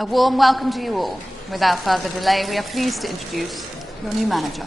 A warm welcome to you all. Without further delay, we are pleased to introduce your new manager.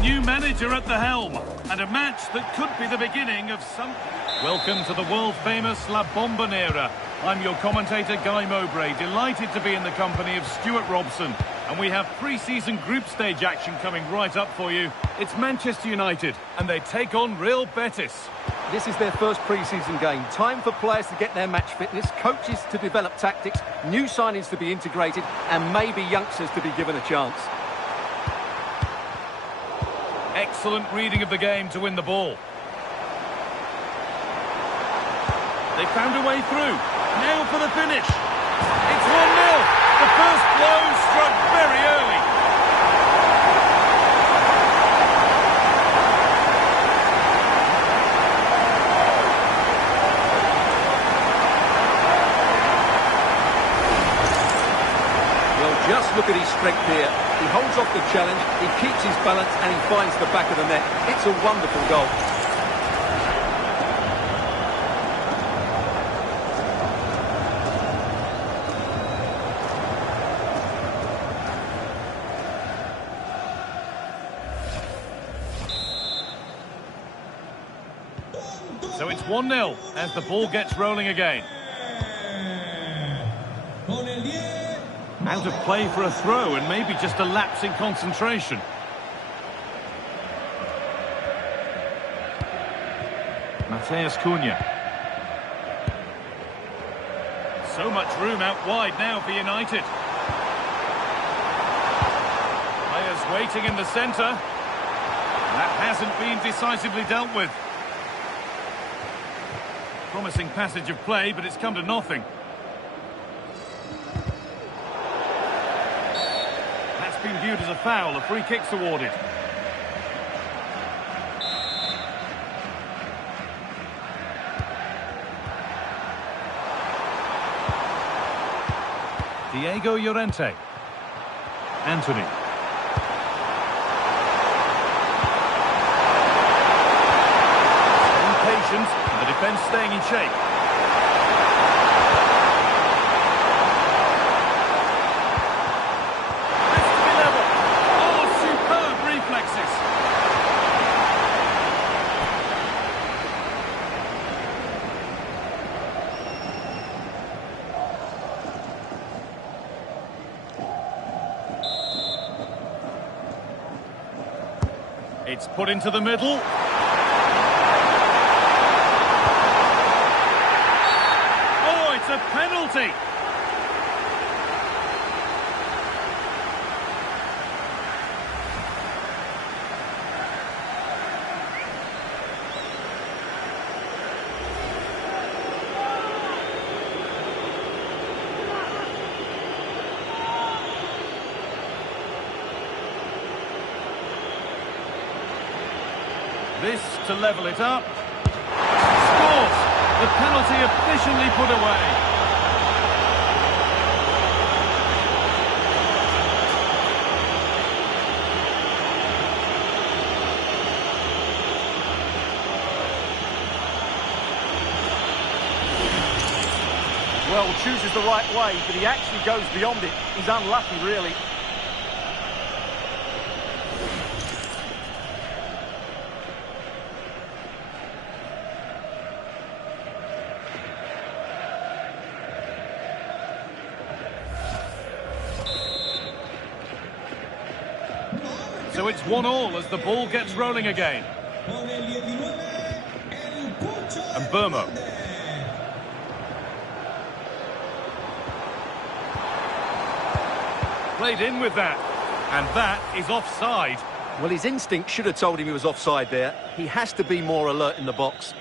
new manager at the helm, and a match that could be the beginning of something. Welcome to the world-famous La Bombonera. I'm your commentator, Guy Mowbray, delighted to be in the company of Stuart Robson. And we have pre-season group stage action coming right up for you. It's Manchester United, and they take on Real Betis. This is their first pre-season game. Time for players to get their match fitness, coaches to develop tactics, new signings to be integrated, and maybe youngsters to be given a chance. Excellent reading of the game to win the ball. They found a way through. Now for the finish. It's 1-0. The first blow struck very early. Well, just look at his strength here. He holds off the challenge, he keeps his balance, and he finds the back of the net. It's a wonderful goal. So it's 1-0 as the ball gets rolling again. Out of play for a throw and maybe just a lapse in concentration. Matthias Cunha. So much room out wide now for United. Players waiting in the centre. That hasn't been decisively dealt with. Promising passage of play, but it's come to nothing. That's been viewed as a foul. A free kick's awarded. Diego Llorente. Anthony. Patience, and the defence staying in shape. Has to be level. Oh, superb reflexes. It's put into the middle. A penalty. This to level it up. Scores. The penalty officially put away. Well, chooses the right way, but he actually goes beyond it. He's unlucky, really. So it's 1-1 as the ball gets rolling again. And Burmo. Played in with that, and that is offside. Well, his instinct should have told him he was offside there. He has to be more alert in the box.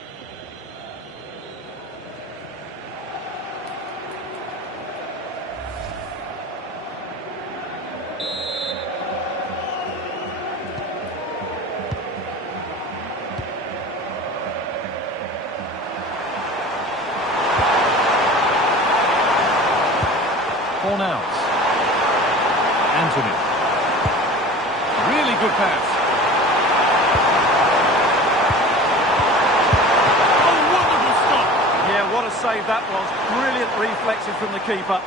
Corn out. Anthony. Really good pass. Oh, wonderful stop. Yeah, what a save that was. Brilliant reflexes from the keeper.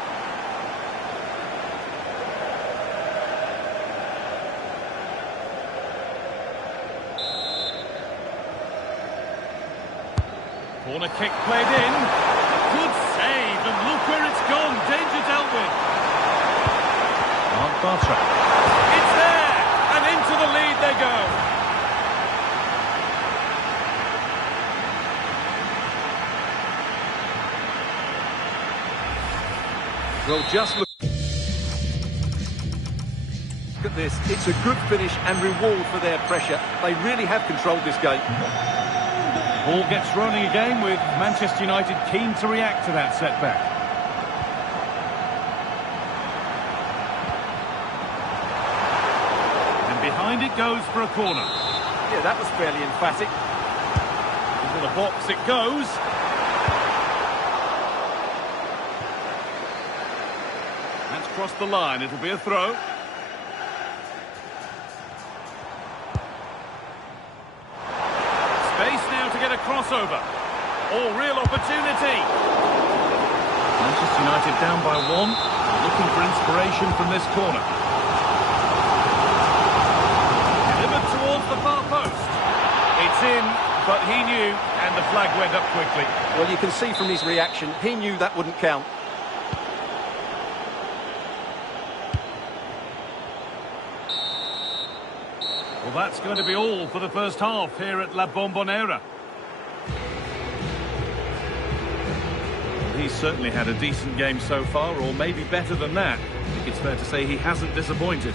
Corner kick played in. Good save, and look where it's gone. Danger dealt with. It's there, and into the lead they go. Well, just look at this. It's a good finish and reward for their pressure. They really have controlled this game. Ball gets rolling again with Manchester United keen to react to that setback. And behind it goes for a corner. Yeah, that was fairly emphatic. Into the box it goes. That's crossed the line. It'll be a throw. Space now to get a crossover. Oh, real opportunity. Manchester United down by 1, looking for inspiration from this corner. Delivered towards the far post. It's in, but he knew, and the flag went up quickly. Well, you can see from his reaction, he knew that wouldn't count. Well, that's going to be all for the first half here at La Bombonera. He's certainly had a decent game so far, or maybe better than that. I think it's fair to say he hasn't disappointed.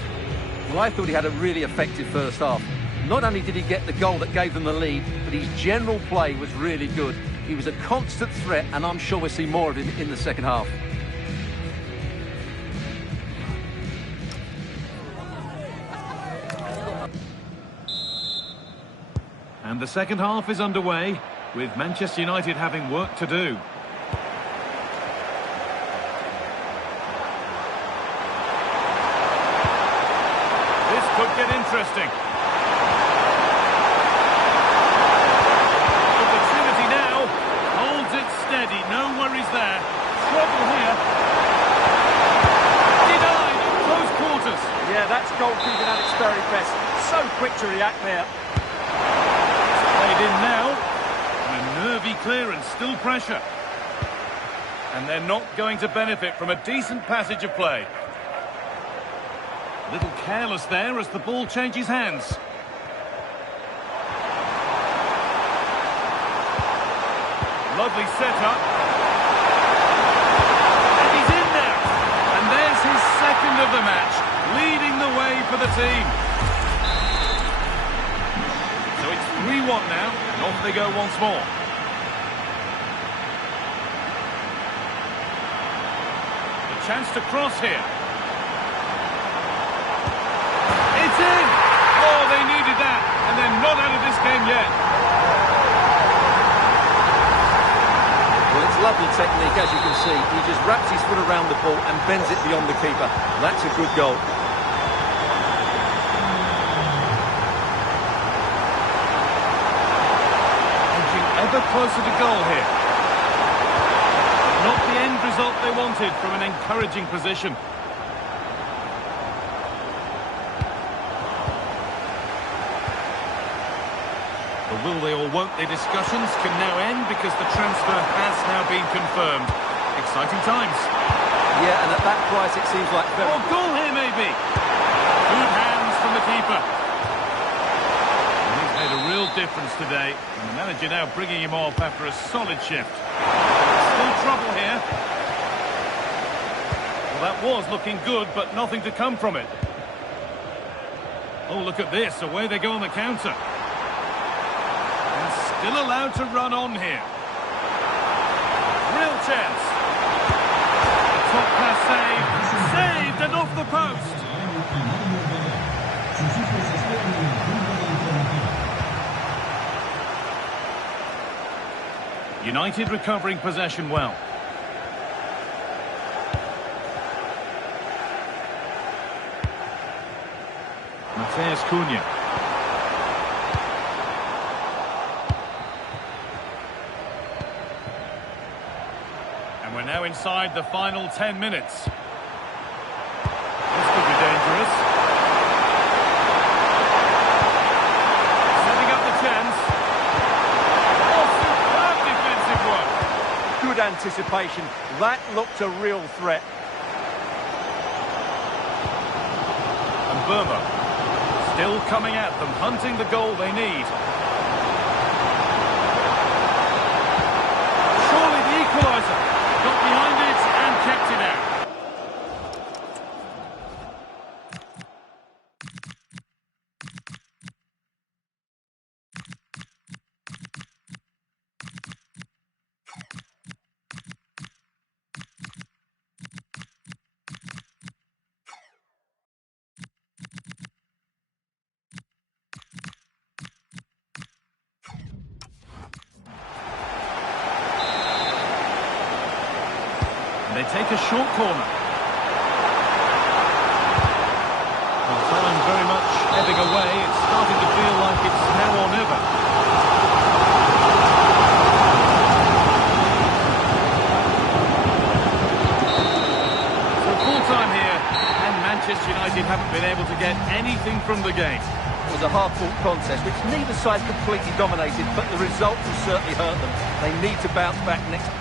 Well, I thought he had a really effective first half. Not only did he get the goal that gave them the lead, but his general play was really good. He was a constant threat, and I'm sure we'll see more of him in the second half. And the second half is underway, with Manchester United having work to do. This could get interesting. Opportunity now. Holds it steady. No worries there. Trouble here. Denied at close quarters. Yeah, that's goalkeeping at its very best. So quick to react there. Played in now. And a nervy clearance. Still pressure. And they're not going to benefit from a decent passage of play. A little careless there as the ball changes hands. Lovely setup. And he's in there. And there's his second of the match, leading the way for the team. So it's 3-1 now, and off they go once more. A chance to cross here. It's in! Oh, they needed that, and they're not out of this game yet. Well, it's lovely technique, as you can see. He just wraps his foot around the ball and bends it beyond the keeper. That's a good goal. Edging ever closer to goal here. Not the end result they wanted from an encouraging position. The will they or won't they discussions can now end because the transfer has now been confirmed. Exciting times. Yeah, and at that price it seems like... Oh, goal here maybe. Good hands from the keeper. And he's made a real difference today. And the manager now bringing him off after a solid shift. Still trouble here. Well, that was looking good, but nothing to come from it. Oh, look at this. Away they go on the counter. Still allowed to run on here. Real chance. A top pass saved. Saved and off the post. United recovering possession well. Matthijs Cunha. We're now inside the final 10 minutes. This could be dangerous. Setting up the chance. Oh, superb defensive Good anticipation. That looked a real threat. And Burma still coming at them, hunting the goal they need. Surely the equaliser. Got behind it and kept it out. They take a short corner. Well, time very much ebbing away. It's starting to feel like it's now or never. So full time here, and Manchester United haven't been able to get anything from the game. It was a hard-fought contest, which neither side completely dominated, but the result will certainly hurt them. They need to bounce back next.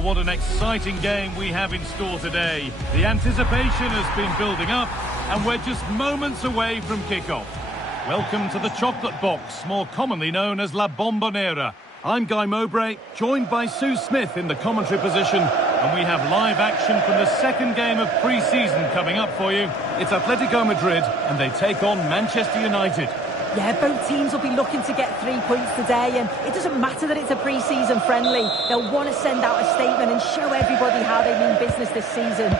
Well, what an exciting game we have in store today. The anticipation has been building up, and we're just moments away from kickoff. Welcome to the Chocolate Box, more commonly known as La Bombonera. I'm Guy Mowbray, joined by Sue Smith in the commentary position, and we have live action from the second game of pre-season coming up for you. It's Atletico Madrid, and they take on Manchester United. Yeah, both teams will be looking to get 3 points today, and it doesn't matter that it's a pre-season friendly. They'll want to send out a statement and show everybody how they mean business this season.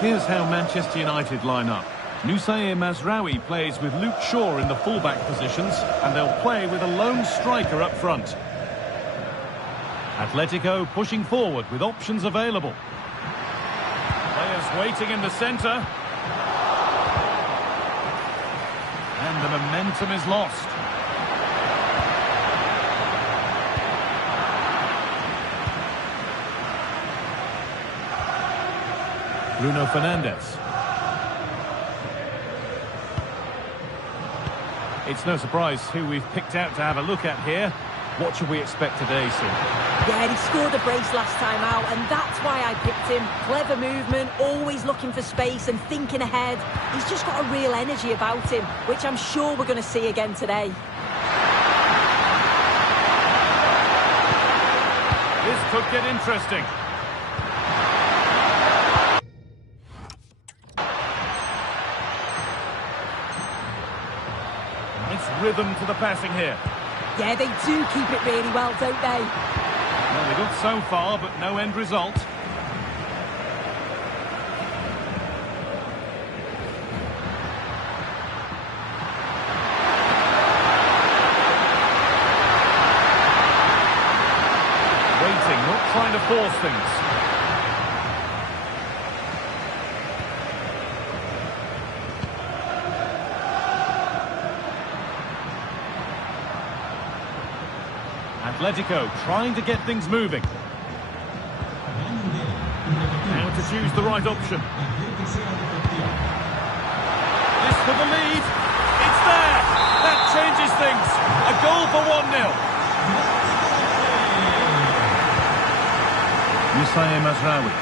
Here's how Manchester United line up. Noussair Mazraoui plays with Luke Shaw in the fullback positions, and they'll play with a lone striker up front. Atletico pushing forward with options available. Players waiting in the centre. And the momentum is lost. Bruno Fernandes. It's no surprise who we've picked out to have a look at here. What should we expect today, Sue? Yeah, he scored a brace last time out, and that's why I picked him. Clever movement, always looking for space and thinking ahead. He's just got a real energy about him, which I'm sure we're going to see again today. This could get interesting. Nice rhythm to the passing here. Yeah, they do keep it really well, don't they? Well, they got so far, but no end result. Waiting, not trying to force things. Atletico trying to get things moving. Now to choose the right option. This for the lead. It's there. That changes things. A goal for 1-0. Noussair Mazraoui.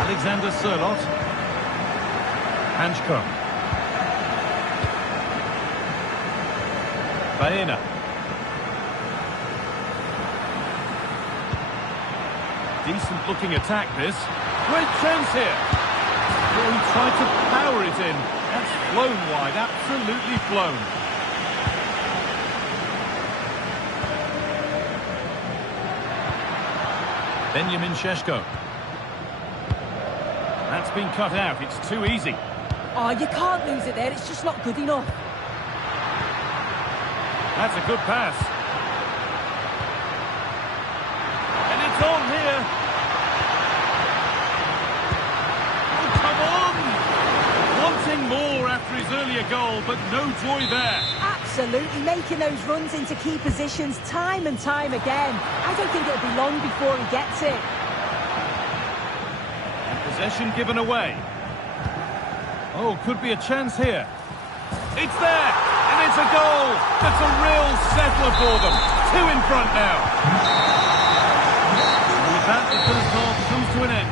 Alexander Sørloth. Hanchko. Baena. Decent looking attack this. Great chance here. Oh, he tried to power it in. That's flown wide, absolutely flown. Benjamin Šeško. That's been cut out, it's too easy. Oh, you can't lose it there, it's just not good enough. That's a good pass. And it's on here. Oh, come on! Wanting more after his earlier goal, but no joy there. Absolutely, making those runs into key positions time and time again. I don't think it'll be long before he gets it. And possession given away. Oh, could be a chance here. It's there! And it's a goal! That's a real settler for them. 2 in front now. And with that, the first half comes to an end.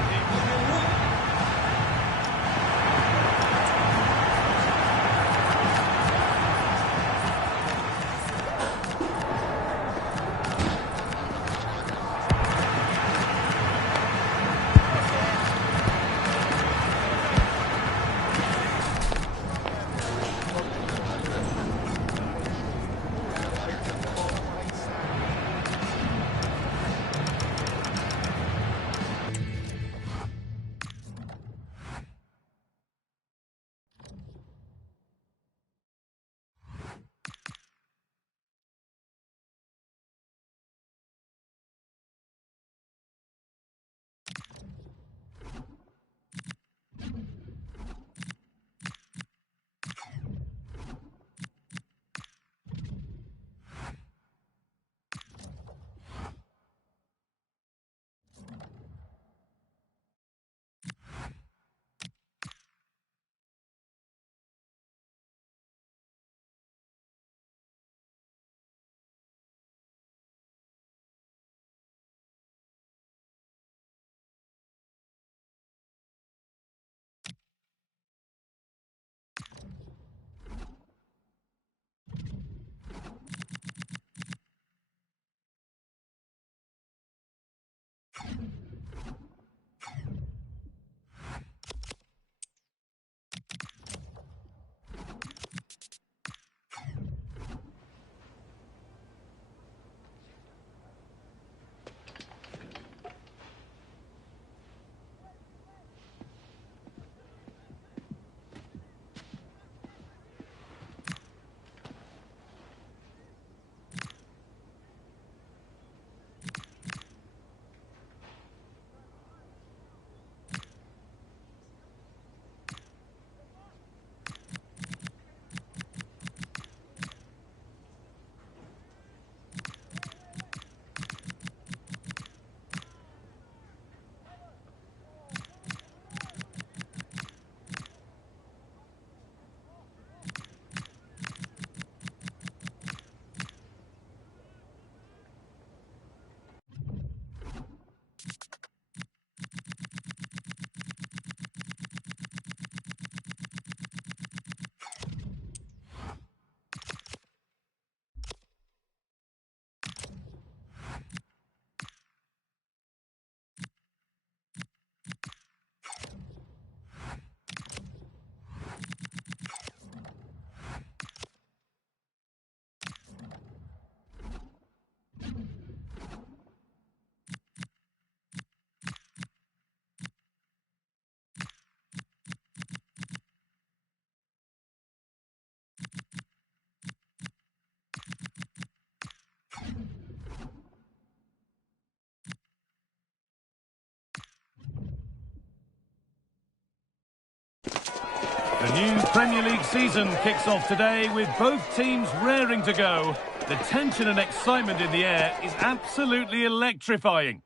The new Premier League season kicks off today with both teams raring to go. The tension and excitement in the air is absolutely electrifying.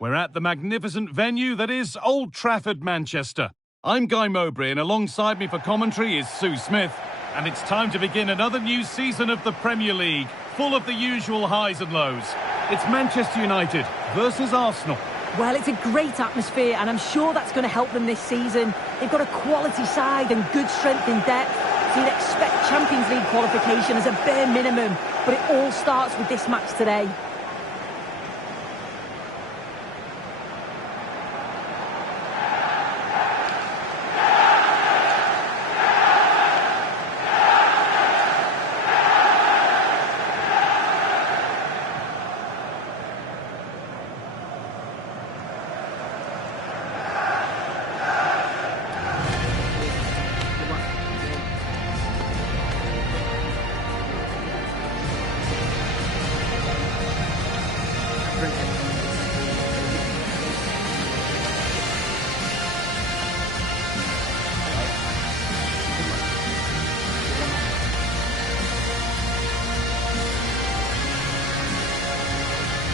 We're at the magnificent venue that is Old Trafford, Manchester. I'm Guy Mowbray, and alongside me for commentary is Sue Smith. And it's time to begin another new season of the Premier League, full of the usual highs and lows. It's Manchester United versus Arsenal. Well, it's a great atmosphere, and I'm sure that's going to help them this season. They've got a quality side and good strength in depth, so you'd expect Champions League qualification as a bare minimum. But it all starts with this match today.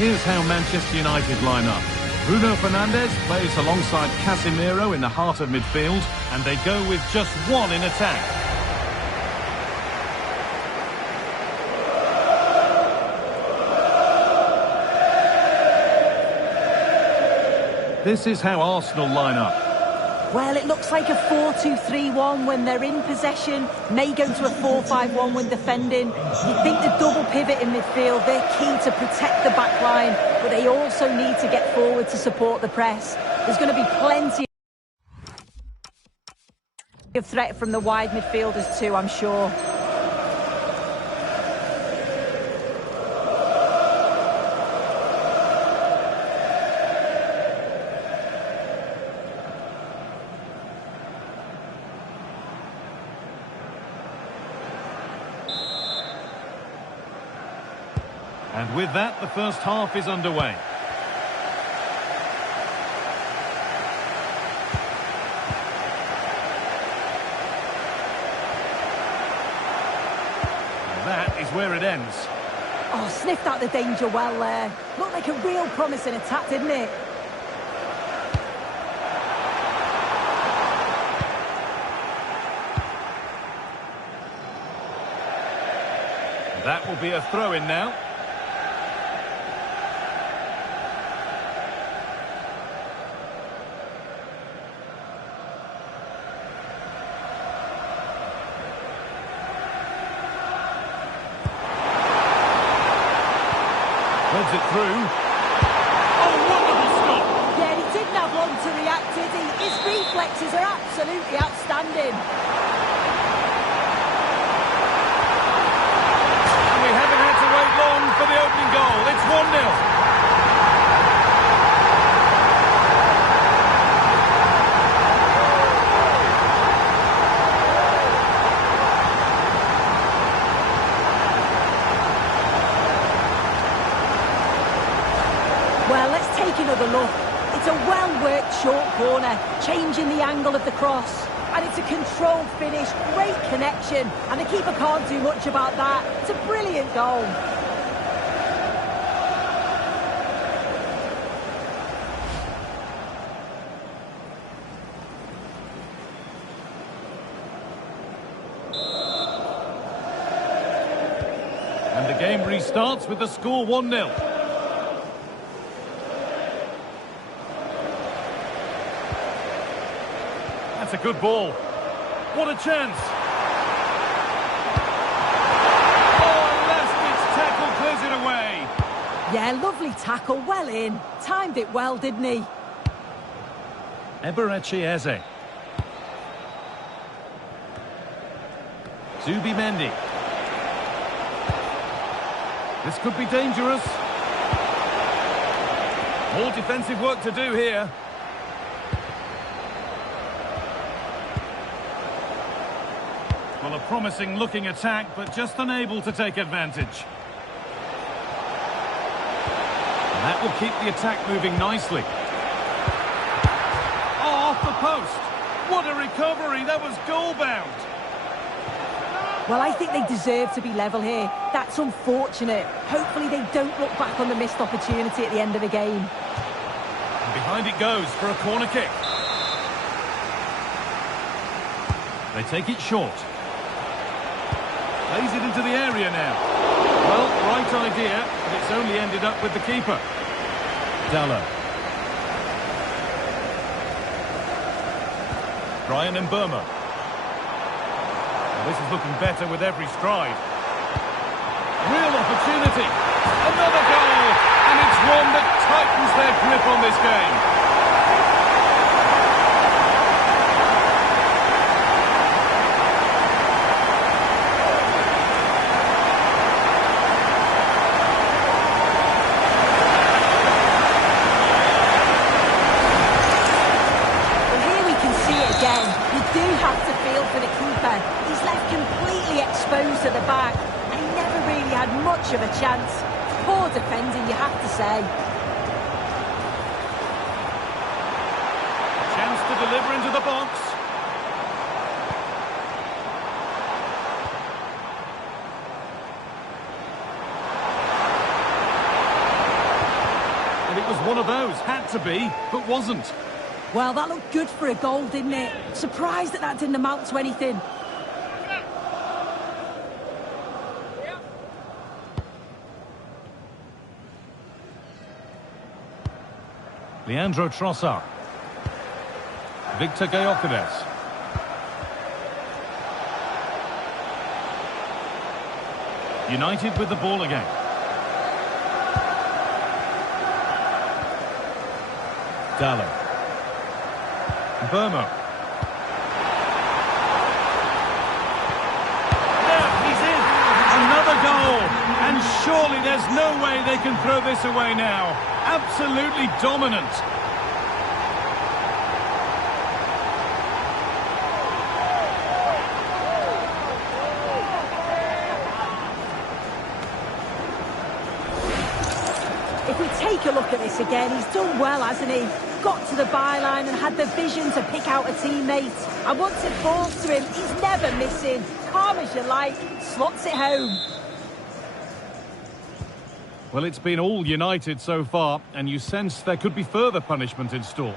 Here's how Manchester United line up. Bruno Fernandes plays alongside Casemiro in the heart of midfield, and they go with just one in attack. This is how Arsenal line up. Well, it looks like a 4-2-3-1 when they're in possession, may go to a 4-5-1 when defending. You'd think the double pivot in midfield, they're key to protect the back line, but they also need to get forward to support the press. There's going to be plenty of threat from the wide midfielders too, I'm sure. And with that, the first half is underway. And that is where it ends. Oh, sniffed out the danger well there. Looked like a real promising attack, didn't it? That will be a throw-in now. Threads it through. Oh, wonderful stop! Yeah, he didn't have long to react, did he? His reflexes are absolutely outstanding. And we haven't had to wait long for the opening goal. It's 1-0. Well, let's take another look. It's a well-worked short corner, changing the angle of the cross. And it's a controlled finish, great connection. And the keeper can't do much about that. It's a brilliant goal. And the game restarts with the score 1-0. That's a good ball. What a chance. Oh, a last-ditch tackle clears it away. Yeah, lovely tackle, well in. Timed it well, didn't he? Eberechi Eze. Zubimendi. This could be dangerous. More defensive work to do here. Well, a promising looking attack, but just unable to take advantage. And that will keep the attack moving nicely. Oh, off the post. What a recovery. That was goal-bound. Well, I think they deserve to be level here. That's unfortunate. Hopefully they don't look back on the missed opportunity at the end of the game. And behind it goes for a corner kick. They take it short. Plays it into the area now. Well, right idea, but it's only ended up with the keeper. Dalot. Brian and Burma. Well, this is looking better with every stride. Real opportunity. Another goal. And it's one that tightens their grip on this game. Exposed to the back, and he never really had much of a chance. Poor defending, you have to say. Chance to deliver into the box. And it was one of those, had to be, but wasn't. Well, that looked good for a goal, didn't it? Surprised that didn't amount to anything. Leandro Trossard. Victor Gyökeres. United with the ball again. Dalot. Burma. Now he's in. Another goal. And surely there's no way they can throw this away now. Absolutely dominant. If we take a look at this again, he's done well, hasn't he? Got to the byline and had the vision to pick out a teammate. And once it falls to him, he's never missing. Calm as you like, slots it home. Well, it's been all United so far, and you sense there could be further punishment in store.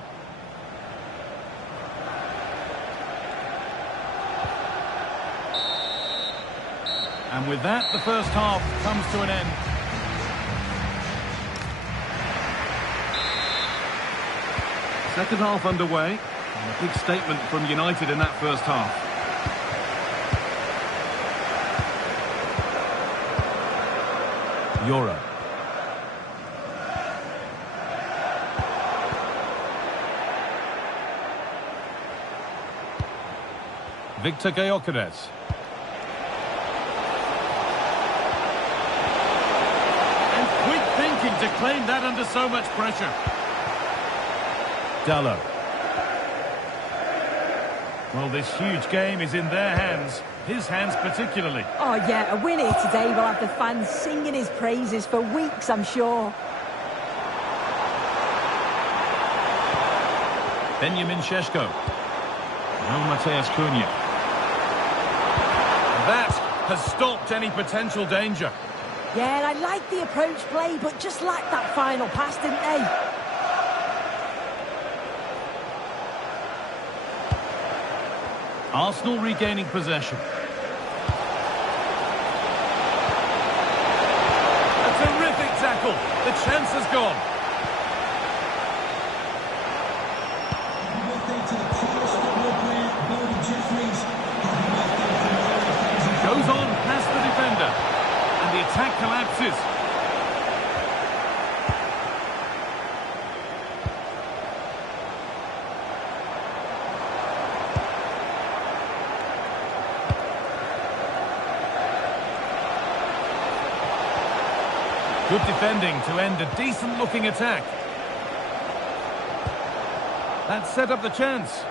And with that, the first half comes to an end. Second half underway, and a big statement from United in that first half. Euro. Victor Gyökeres. And quick thinking to claim that under so much pressure. Dalot. Well, this huge game is in their hands. His hands particularly. Oh, yeah, a win here today will have the fans singing his praises for weeks, I'm sure. Benjamin Šeško. No Matthias Cunha. That has stopped any potential danger. Yeah, I like the approach play, but just lacked that final pass, didn't they? Arsenal regaining possession. A terrific tackle. The chance has gone. Goes on past the defender. And the attack collapses. Good defending to end a decent-looking attack. That set up the chance.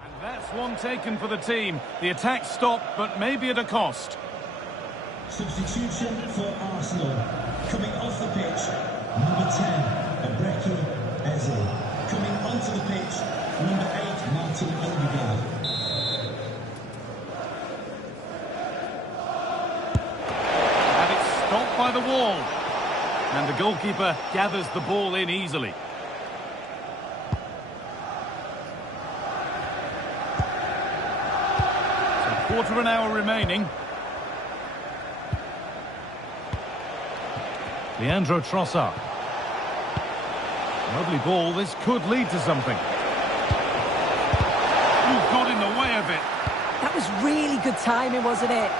And that's one taken for the team. The attack stopped, but maybe at a cost. Substitution for Arsenal. Coming off the pitch, number 10, Elyh. Coming onto the pitch, number 8, Martin Obi-Martin. And it's stopped by the wall. And the goalkeeper gathers the ball in easily. So quarter of an hour remaining. Leandro Trossard. Lovely ball, this could lead to something. Ooh, got in the way of it. That was really good timing, wasn't it?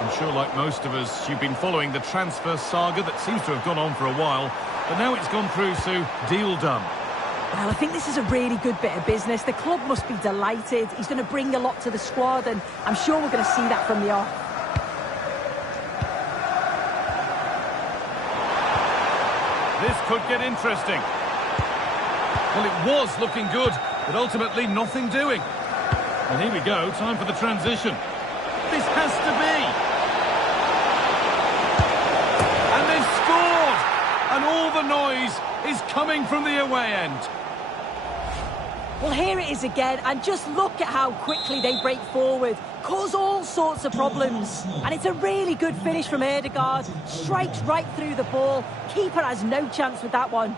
I'm sure, like most of us, you've been following the transfer saga that seems to have gone on for a while, but now it's gone through, so deal done. Well, I think this is a really good bit of business. The club must be delighted. He's going to bring a lot to the squad, and I'm sure we're going to see that from the off. This could get interesting. Well, it was looking good, but ultimately nothing doing. And here we go, time for the transition. This has to be. And they've scored! And all the noise is coming from the away end. Well, here it is again, and just look at how quickly they break forward. Cause all sorts of problems. And it's a really good finish from Ødegaard. Strikes right through the ball. Keeper has no chance with that one.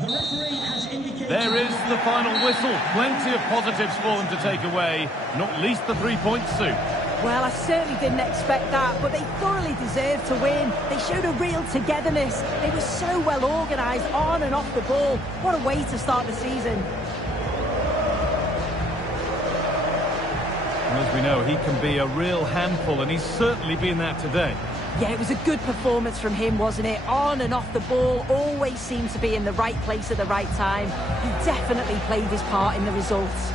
The referee has indicated... There is the final whistle. Plenty of positives for them to take away, not least the 3-point suit. Well, I certainly didn't expect that, but they thoroughly deserved to win. They showed a real togetherness. They were so well organised on and off the ball. What a way to start the season. As we know, he can be a real handful, and he's certainly been that today. Yeah, it was a good performance from him, wasn't it? On and off the ball, always seemed to be in the right place at the right time. He definitely played his part in the results.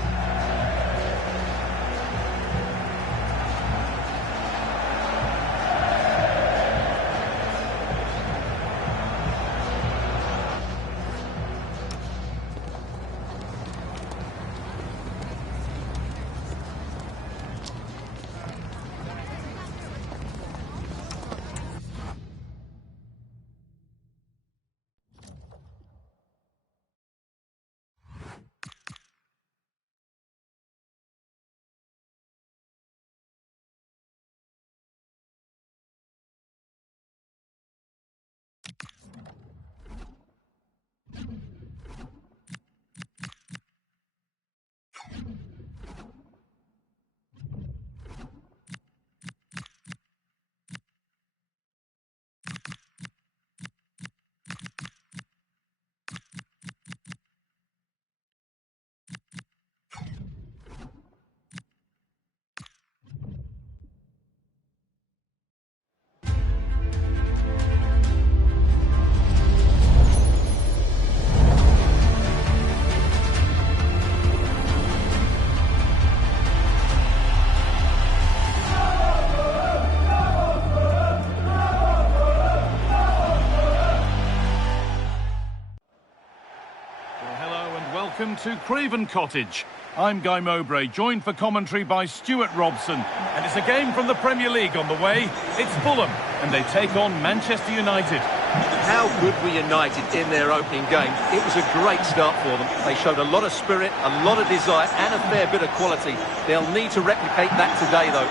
welcome to Craven Cottage. I'm Guy Mowbray, joined for commentary by Stuart Robson. And it's a game from the Premier League on the way. It's Fulham, and they take on Manchester United. How good were United in their opening game? It was a great start for them. They showed a lot of spirit, a lot of desire, and a fair bit of quality. They'll need to replicate that today, though.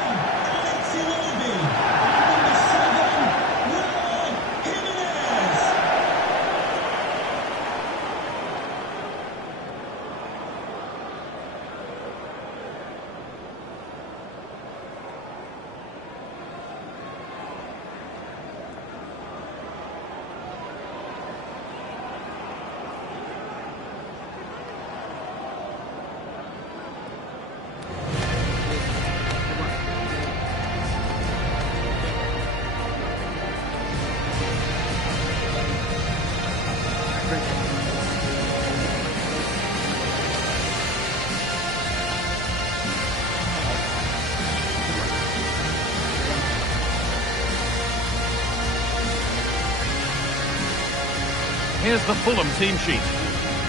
Here's the Fulham team sheet.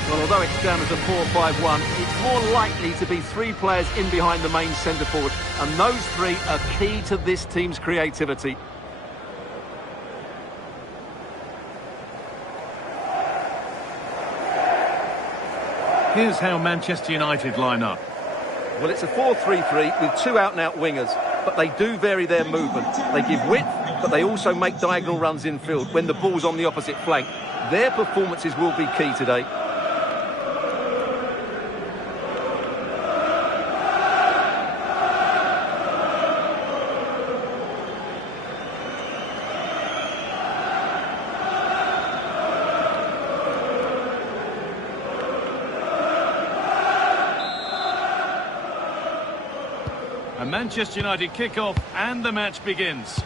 Well, although it's down as a 4-5-1, it's more likely to be three players in behind the main centre-forward, and those three are key to this team's creativity. Here's how Manchester United line up. Well, it's a 4-3-3 with two out-and-out wingers, but they do vary their movement. They give width, but they also make diagonal runs infield when the ball's on the opposite flank. Their performances will be key today. A Manchester United kick-off and the match begins.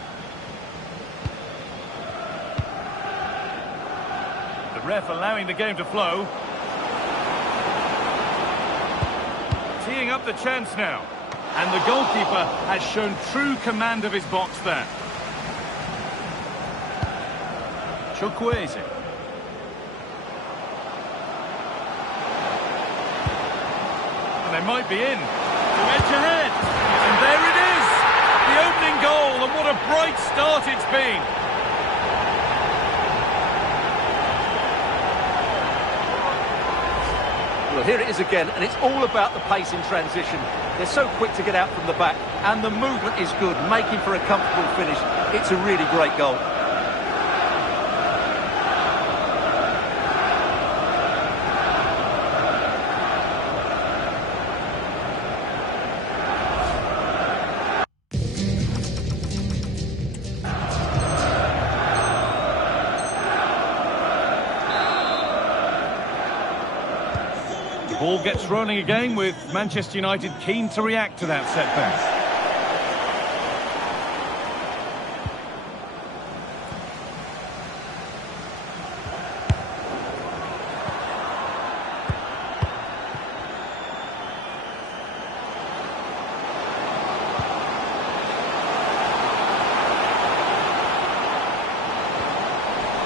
The ref allowing the game to flow. Teeing up the chance now. And the goalkeeper has shown true command of his box there. Chukwueze. And they might be in. To edge ahead. And there it is. The opening goal, and what a bright start it's been. Well, here it is again, and it's all about the pace in transition. They're so quick to get out from the back, and the movement is good, making for a comfortable finish. It's a really great goal. Ball gets rolling again with Manchester United keen to react to that setback.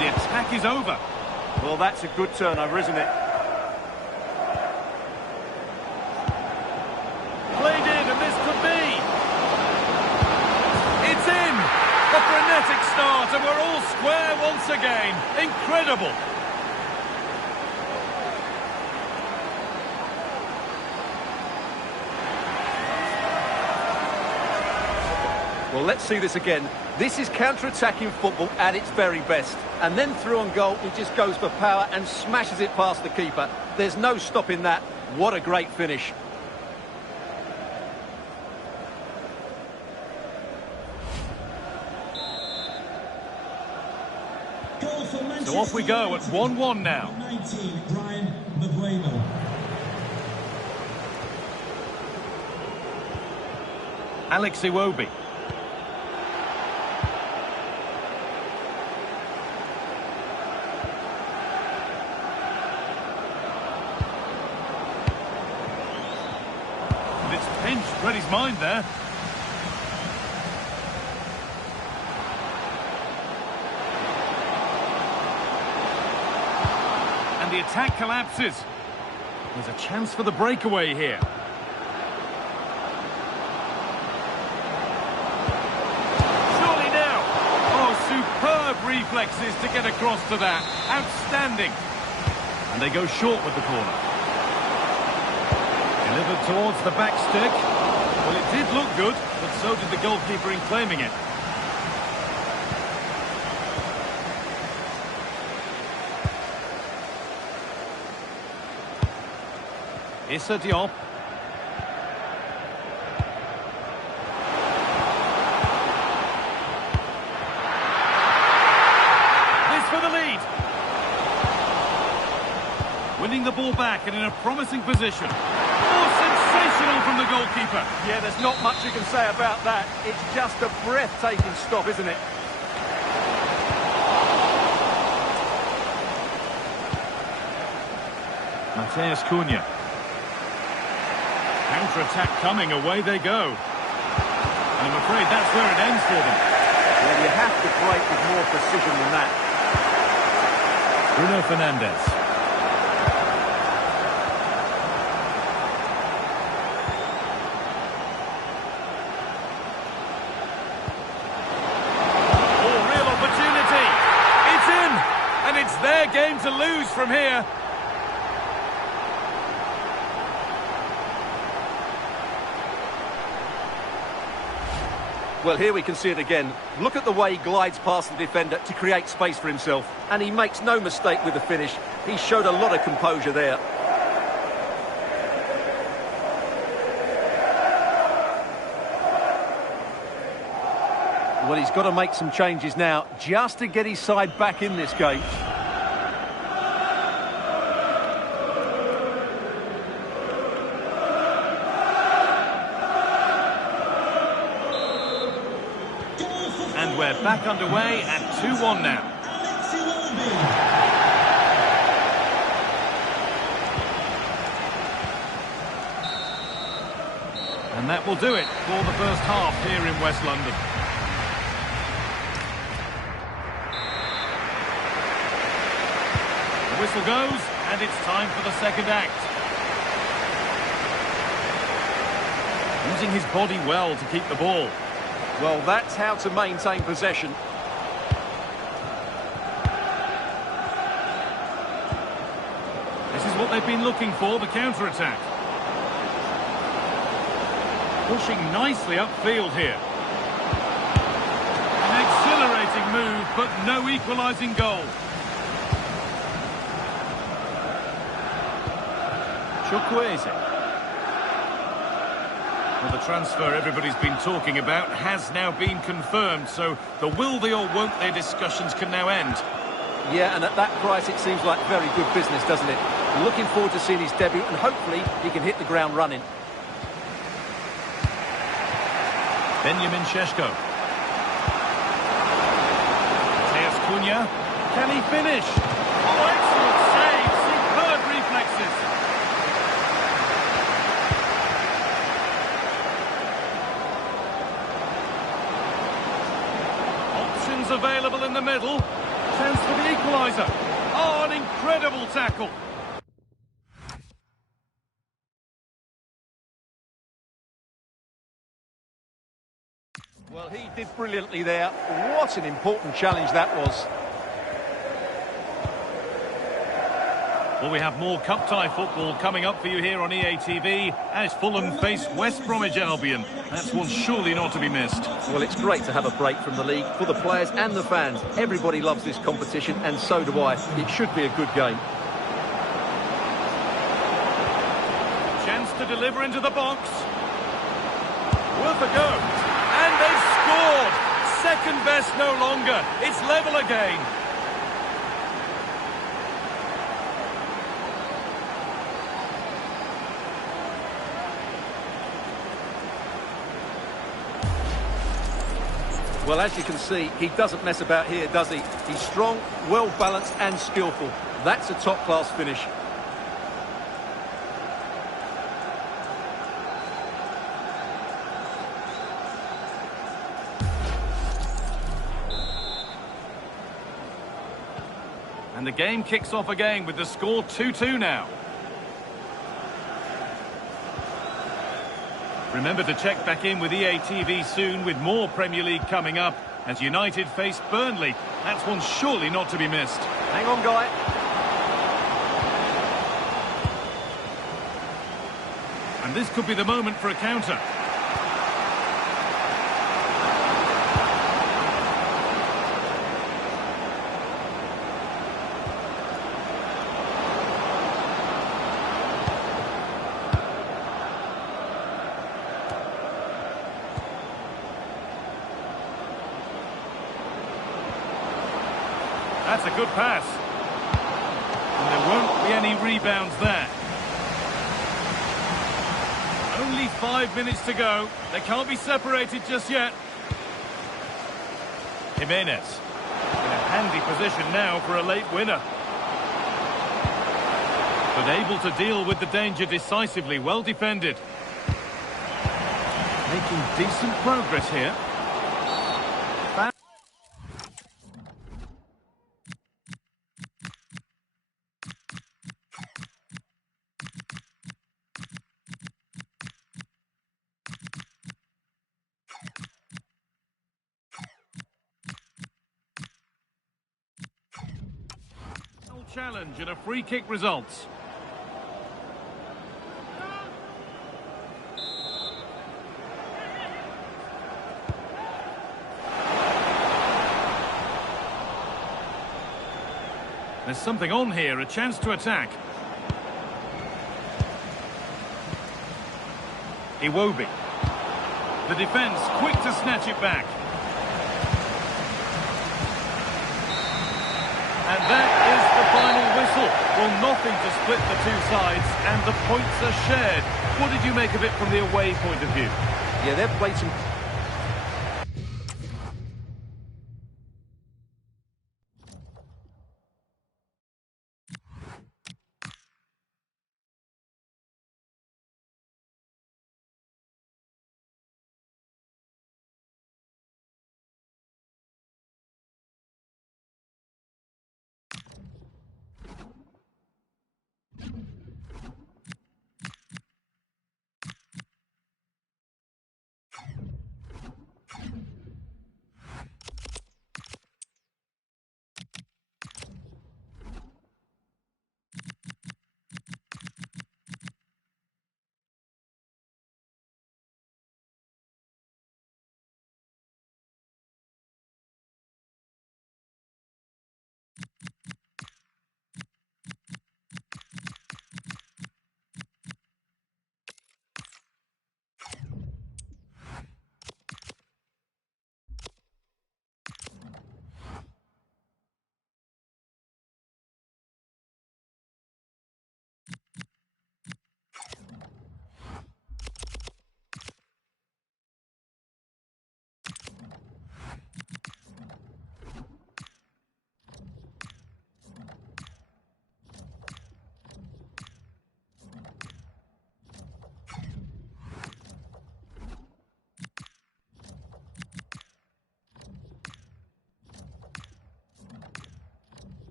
The attack is over. Well, that's a good turnover, isn't it? Start, and we're all square once again. Incredible. Well, let's see this again. This is counter-attacking football at its very best. And then through on goal, he just goes for power and smashes it past the keeper. There's no stopping that. What a great finish. So off we go at 1-1 now. 19, Brian Maguire. Alex Iwobi. And it's pinched Freddie's mind there. The attack collapses. There's a chance for the breakaway here. Surely now. Oh, superb reflexes to get across to that. Outstanding. And they go short with the corner. Delivered towards the back stick. Well, it did look good, but so did the goalkeeper in claiming it. Issa Diop. This for the lead. Winning the ball back and in a promising position. Oh, sensational from the goalkeeper. Yeah, there's not much you can say about that. It's just a breathtaking stop, isn't it? Matthias Cunha. Counter-attack coming, away they go. And I'm afraid that's where it ends for them. Well, you have to break with more precision than that. Bruno Fernandes. Oh, real opportunity. It's in! And it's their game to lose from here. Well, here we can see it again. Look at the way he glides past the defender to create space for himself. And he makes no mistake with the finish. He showed a lot of composure there. Well, he's got to make some changes now just to get his side back in this game. And we're back underway at 2-1 now. And that will do it for the first half here in West London. The whistle goes, and it's time for the second act. Using his body well to keep the ball. Well, that's how to maintain possession. This is what they've been looking for, the counter-attack. Pushing nicely upfield here. An exhilarating move, but no equalising goal. Chukwueze. Well, the transfer everybody's been talking about has now been confirmed, so the will they or won't they discussions can now end. Yeah, and at that price it seems like very good business, doesn't it? Looking forward to seeing his debut, and hopefully he can hit the ground running. Benjamin Šeško. Matthias Cunha. Can he finish? Oh, excellent save. Superb reflexes. Options available in the middle. Chance for the equaliser. Oh, an incredible tackle. Well, he did brilliantly there. What an important challenge that was. Well, we have more cup-tie football coming up for you here on EA TV as Fulham face West Bromwich Albion. That's one surely not to be missed. Well, it's great to have a break from the league for the players and the fans. Everybody loves this competition, and so do I. It should be a good game. Chance to deliver into the box. Worth a go. And they've scored! Second best no longer. It's level again. Well, as you can see, he doesn't mess about here, does he? He's strong, well-balanced and skillful. That's a top-class finish. And the game kicks off again with the score 2-2 now. Remember to check back in with EA TV soon with more Premier League coming up as United face Burnley. That's one surely not to be missed. Hang on, guy. And this could be the moment for a counter. That's a good pass. And there won't be any rebounds there. Only 5 minutes to go. They can't be separated just yet. Jimenez in a handy position now for a late winner. But able to deal with the danger decisively. Well defended. Making decent progress here. Challenge and a free kick results. There's something on here, a chance to attack. Iwobi. The defence quick to snatch it back. And that is the final whistle. Well, nothing to split the two sides, and the points are shared. What did you make of it from the away point of view? Yeah, they've played some...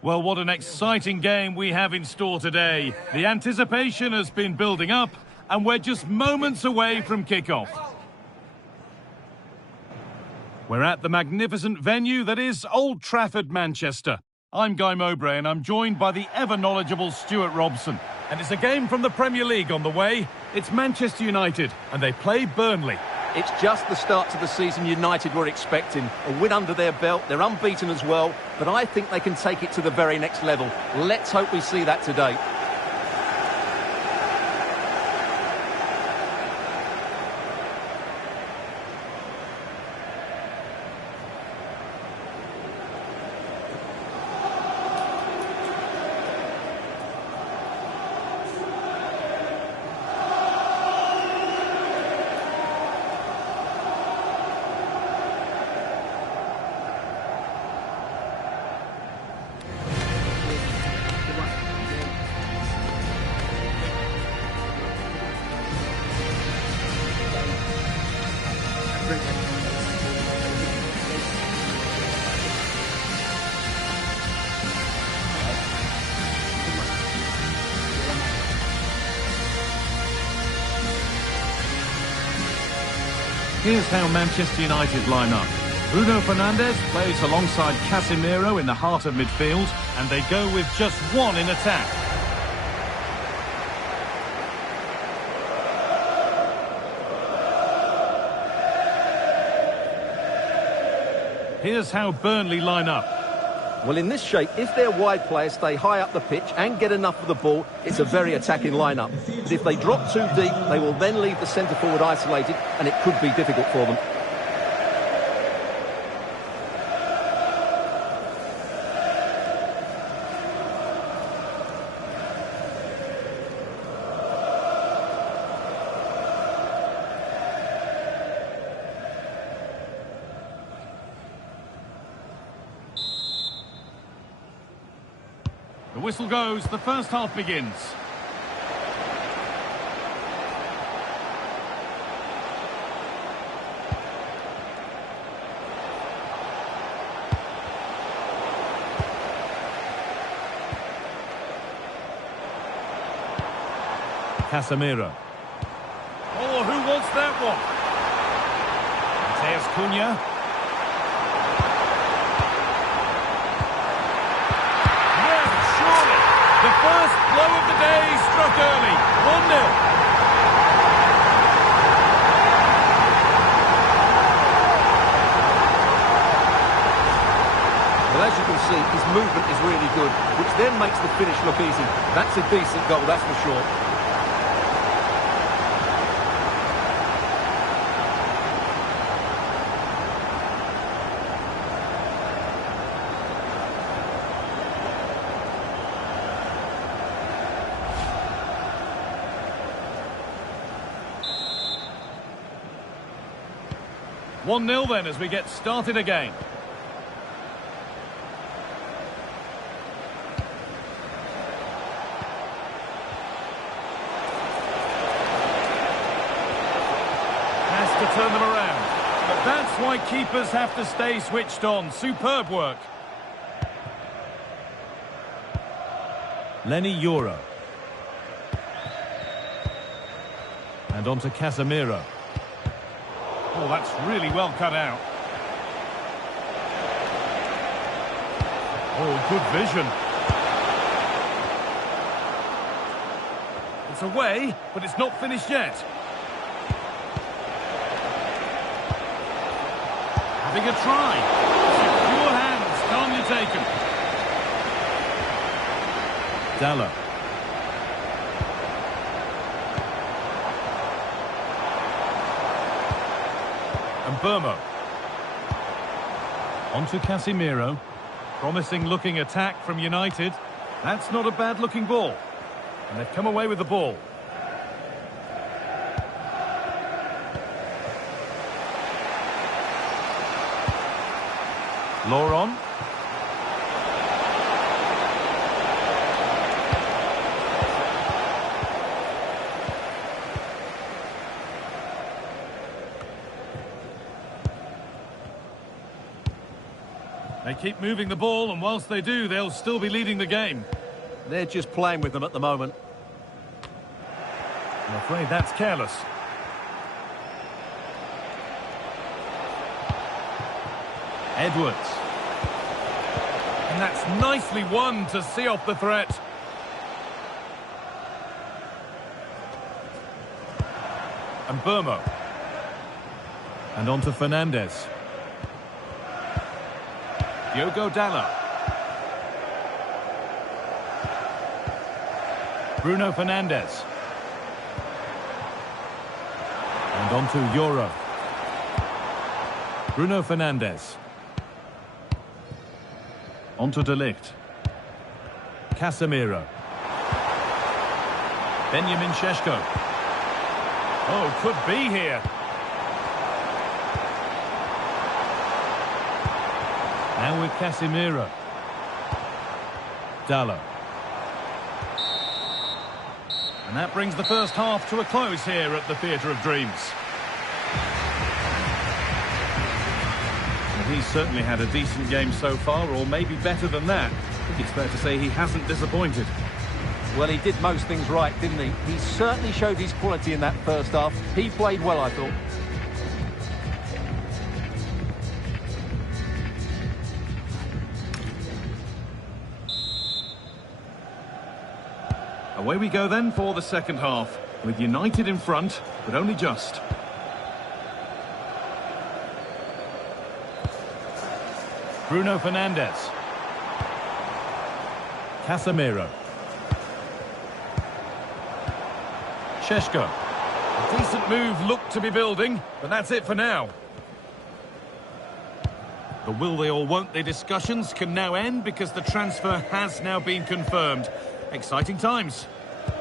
Well, what an exciting game we have in store today. The anticipation has been building up, and we're just moments away from kick-off. We're at the magnificent venue that is Old Trafford, Manchester. I'm Guy Mowbray, and I'm joined by the ever-knowledgeable Stuart Robson. And it's a game from the Premier League on the way. It's Manchester United, and they play Burnley. It's just the start to the season United were expecting. A win under their belt, they're unbeaten as well, but I think they can take it to the very next level. Let's hope we see that today. Here's how Manchester United line up. Bruno Fernandes plays alongside Casemiro in the heart of midfield, and they go with just one in attack. Here's how Burnley line up. Well, in this shape, if their wide players stay high up the pitch and get enough of the ball, it's a very attacking lineup. But if they drop too deep, they will then leave the centre forward isolated, and it could be difficult for them. The whistle goes, the first half begins. Casemiro. Oh, who wants that one? Matthijs Cunha. The first blow of the day struck early, 1-0. Well, as you can see, his movement is really good, which then makes the finish look easy. That's a decent goal, that's for sure. One 0 then as we get started again. Has to turn them around. But that's why keepers have to stay switched on. Superb work. Lenny Euro. And on to Casemiro. Oh, that's really well cut out. Oh, good vision. It's away, but it's not finished yet. Having a try. Secure hands, calmly taken. Dalot. And Dermot. On to Casemiro. Promising looking attack from United. That's not a bad looking ball. And they've come away with the ball. Laurent. They keep moving the ball, and whilst they do, they'll still be leading the game. They're just playing with them at the moment. I'm afraid that's careless. Edwards. And that's nicely won to see off the threat. And Burmo. And on to Fernandes. Diogo Dalot. Bruno Fernandes. And on to Euro. Bruno Fernandes. On to Ligt. Casemiro. Benjamin Šeško. Oh, could be here. Now with Casemiro. Dalot. And that brings the first half to a close here at the Theatre of Dreams. And he's certainly had a decent game so far, or maybe better than that. I think it's fair to say he hasn't disappointed. Well, he did most things right, didn't he? He certainly showed his quality in that first half. He played well, I thought. Away we go then for the second half, with United in front, but only just. Bruno Fernandes. Casemiro. Šeško. A decent move looked to be building, but that's it for now. The will they or won't they discussions can now end because the transfer has now been confirmed. Exciting times.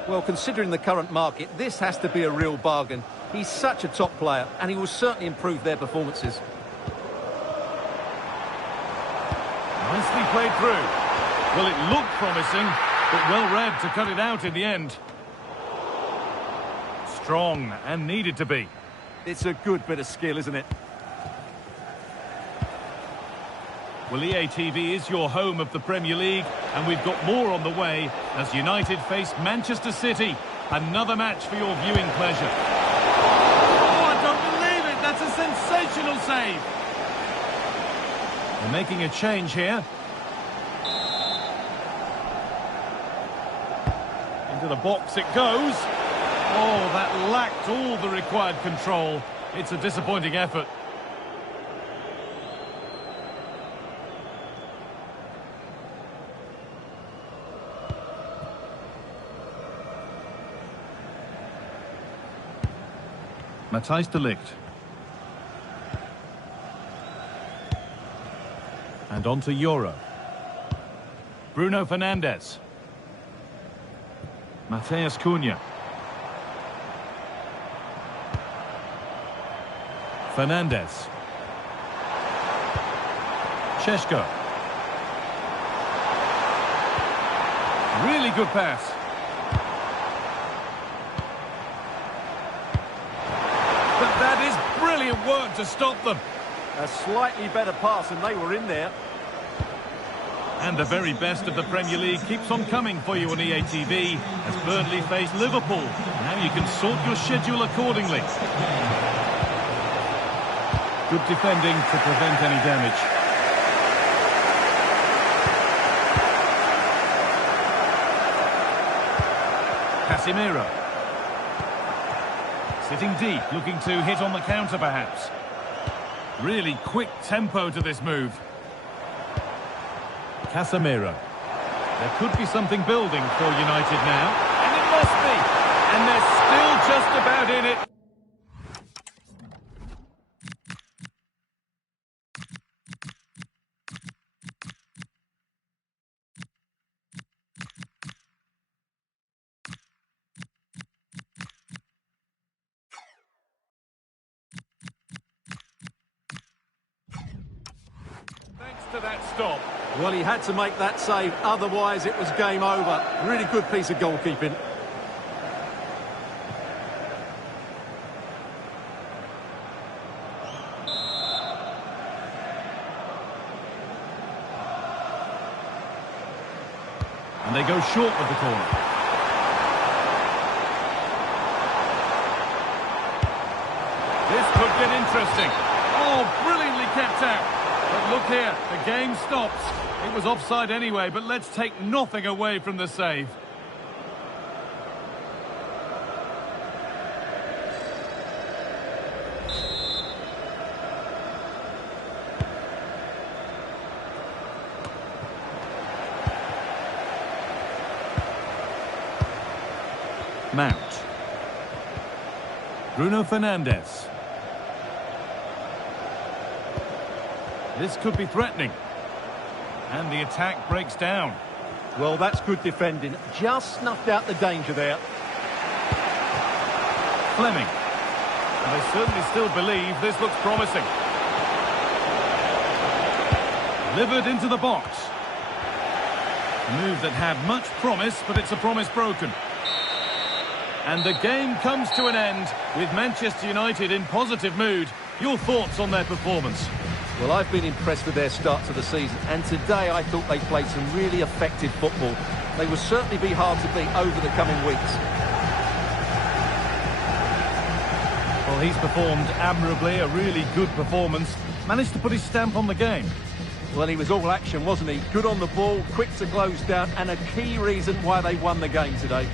Well, considering the current market, this has to be a real bargain. He's such a top player, and he will certainly improve their performances. Nicely played through. Well, it looked promising, but well read to cut it out in the end. Strong and needed to be. It's a good bit of skill, isn't it? Well, EA TV is your home of the Premier League, and we've got more on the way as United face Manchester City. Another match for your viewing pleasure. Oh, I don't believe it! That's a sensational save! They're making a change here. Into the box it goes. Oh, that lacked all the required control. It's a disappointing effort. Matthijs de Ligt. And on to Euro. Bruno Fernandes. Matheus Cunha. Fernandes. Šeško. Really good pass. But that is brilliant work to stop them. A slightly better pass and they were in there. And the very best of the Premier League keeps on coming for you on EA TV as Burnley face Liverpool. Now you can sort your schedule accordingly. Good defending to prevent any damage. Casemiro. Sitting deep, looking to hit on the counter perhaps. Really quick tempo to this move. Casemiro. There could be something building for United now. And it must be. And they're still just about in it. To that stop. Well, he had to make that save, otherwise it was game over. Really good piece of goalkeeping. And they go short of the corner. This could get interesting. Oh, brilliantly kept out. But look here, the game stops. It was offside anyway, but let's take nothing away from the save. Mount. Bruno Fernandes. This could be threatening. And the attack breaks down. Well, that's good defending. Just snuffed out the danger there. Fleming. And they certainly still believe this looks promising. Delivered into the box. A move that had much promise, but it's a promise broken. And the game comes to an end with Manchester United in positive mood. Your thoughts on their performance? Well, I've been impressed with their start to the season, and today I thought they played some really effective football. They will certainly be hard to beat over the coming weeks. Well, he's performed admirably, a really good performance. Managed to put his stamp on the game. Well, he was all action, wasn't he? Good on the ball, quick to close down, and a key reason why they won the game today.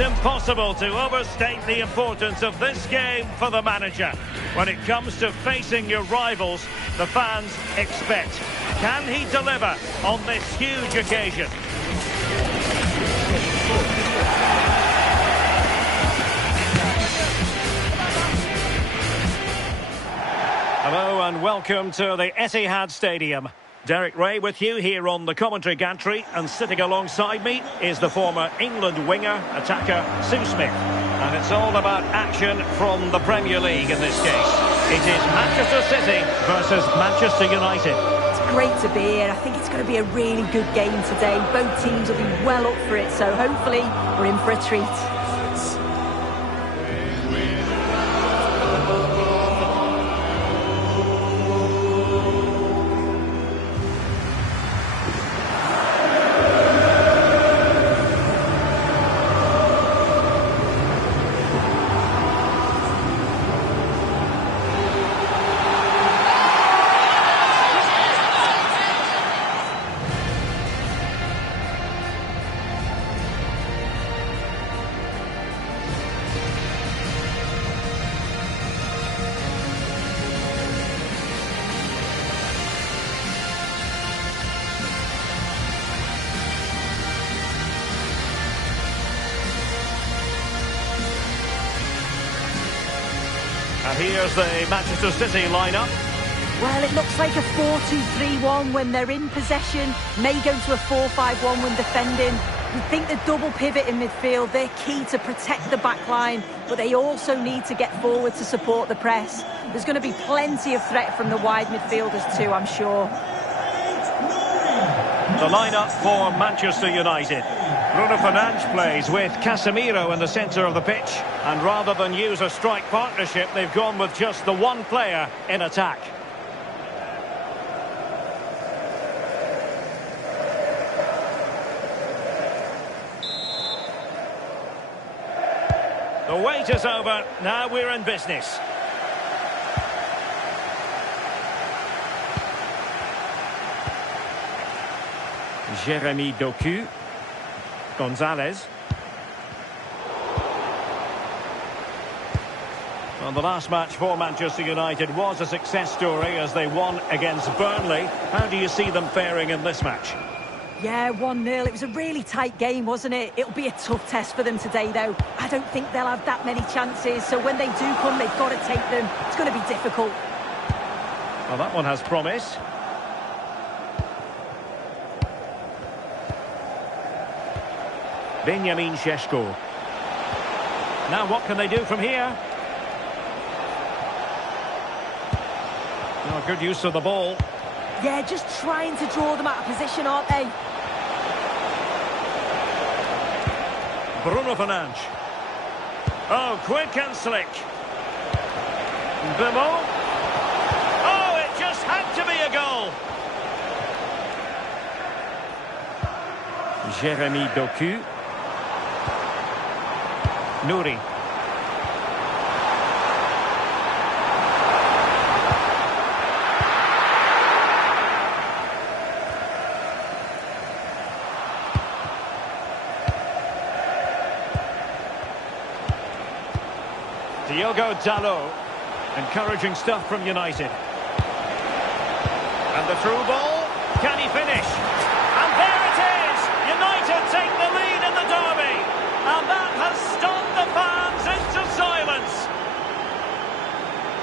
impossible to overstate the importance of this game for the manager. When it comes to facing your rivals, the fans expect. Can he deliver on this huge occasion? Hello and welcome to the Etihad Stadium. Derek Ray with you here on the commentary gantry, and sitting alongside me is the former England winger, attacker Sue Smith. And it's all about action from the Premier League in this case. It is Manchester City versus Manchester United. It's great to be here. I think it's going to be a really good game today. Both teams will be well up for it, so hopefully we're in for a treat. And here's the Manchester City lineup. Well, it looks like a 4-2-3-1 when they're in possession. May go to a 4-5-1 when defending. You'd think the double pivot in midfield, they're key to protect the back line, but they also need to get forward to support the press. There's going to be plenty of threat from the wide midfielders too, I'm sure. The lineup for Manchester United. Bruno Fernandes plays with Casemiro in the centre of the pitch. And rather than use a strike partnership, they've gone with just the one player in attack. The wait is over. Now we're in business. Jeremy Doku. Gonzalez. Well, the last match for Manchester United was a success story as they won against Burnley. How do you see them faring in this match? Yeah, 1-0. It was a really tight game, wasn't it? It'll be a tough test for them today, though. I don't think they'll have that many chances, so when they do come, they've got to take them. It's going to be difficult. Well, that one has promise. Benjamin Šeško. Now what can they do from here? Oh, good use of the ball. Yeah, just trying to draw them out of position, aren't they? Bruno Fernandes. Oh, quick and slick. Dermot. Oh, it just had to be a goal. Jeremy Doku. Nouri. Diogo Dalot. Encouraging stuff from United. And the through ball. Can he finish? And there it is! United take the lead in the derby. And that has stunned the fans into silence.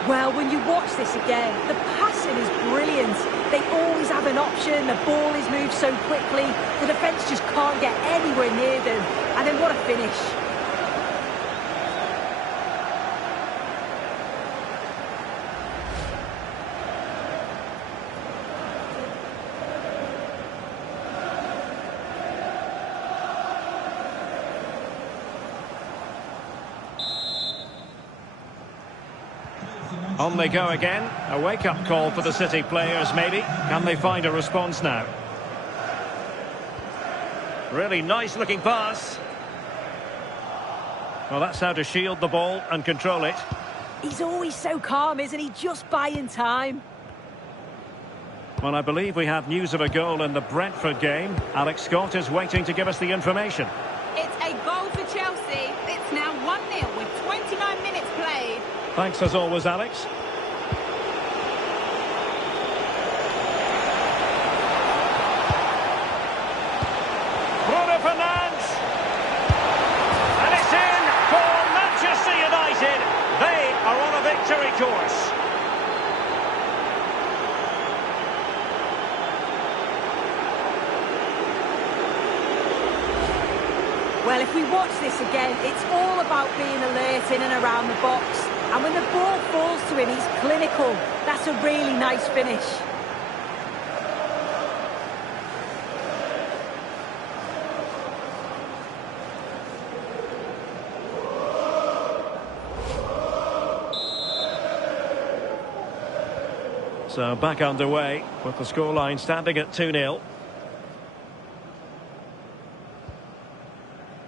Well, when you watch this again, the passing is brilliant. They always have an option. The ball is moved so quickly. The defence just can't get anywhere near them. And then what a finish. On they go again. A wake-up call for the City players, maybe. Can they find a response now? Really nice-looking pass. Well, that's how to shield the ball and control it. He's always so calm, isn't he? Just buying time. Well, I believe we have news of a goal in the Brentford game. Alex Scott is waiting to give us the information. It's a goal for Chelsea. Thanks as always, Alex. And it's in for Manchester United. They are on a victory course. Well, if we watch this again, it's all about being alert in and around the box. And when the ball falls to him, he's clinical. That's a really nice finish. So back underway with the scoreline standing at 2-0.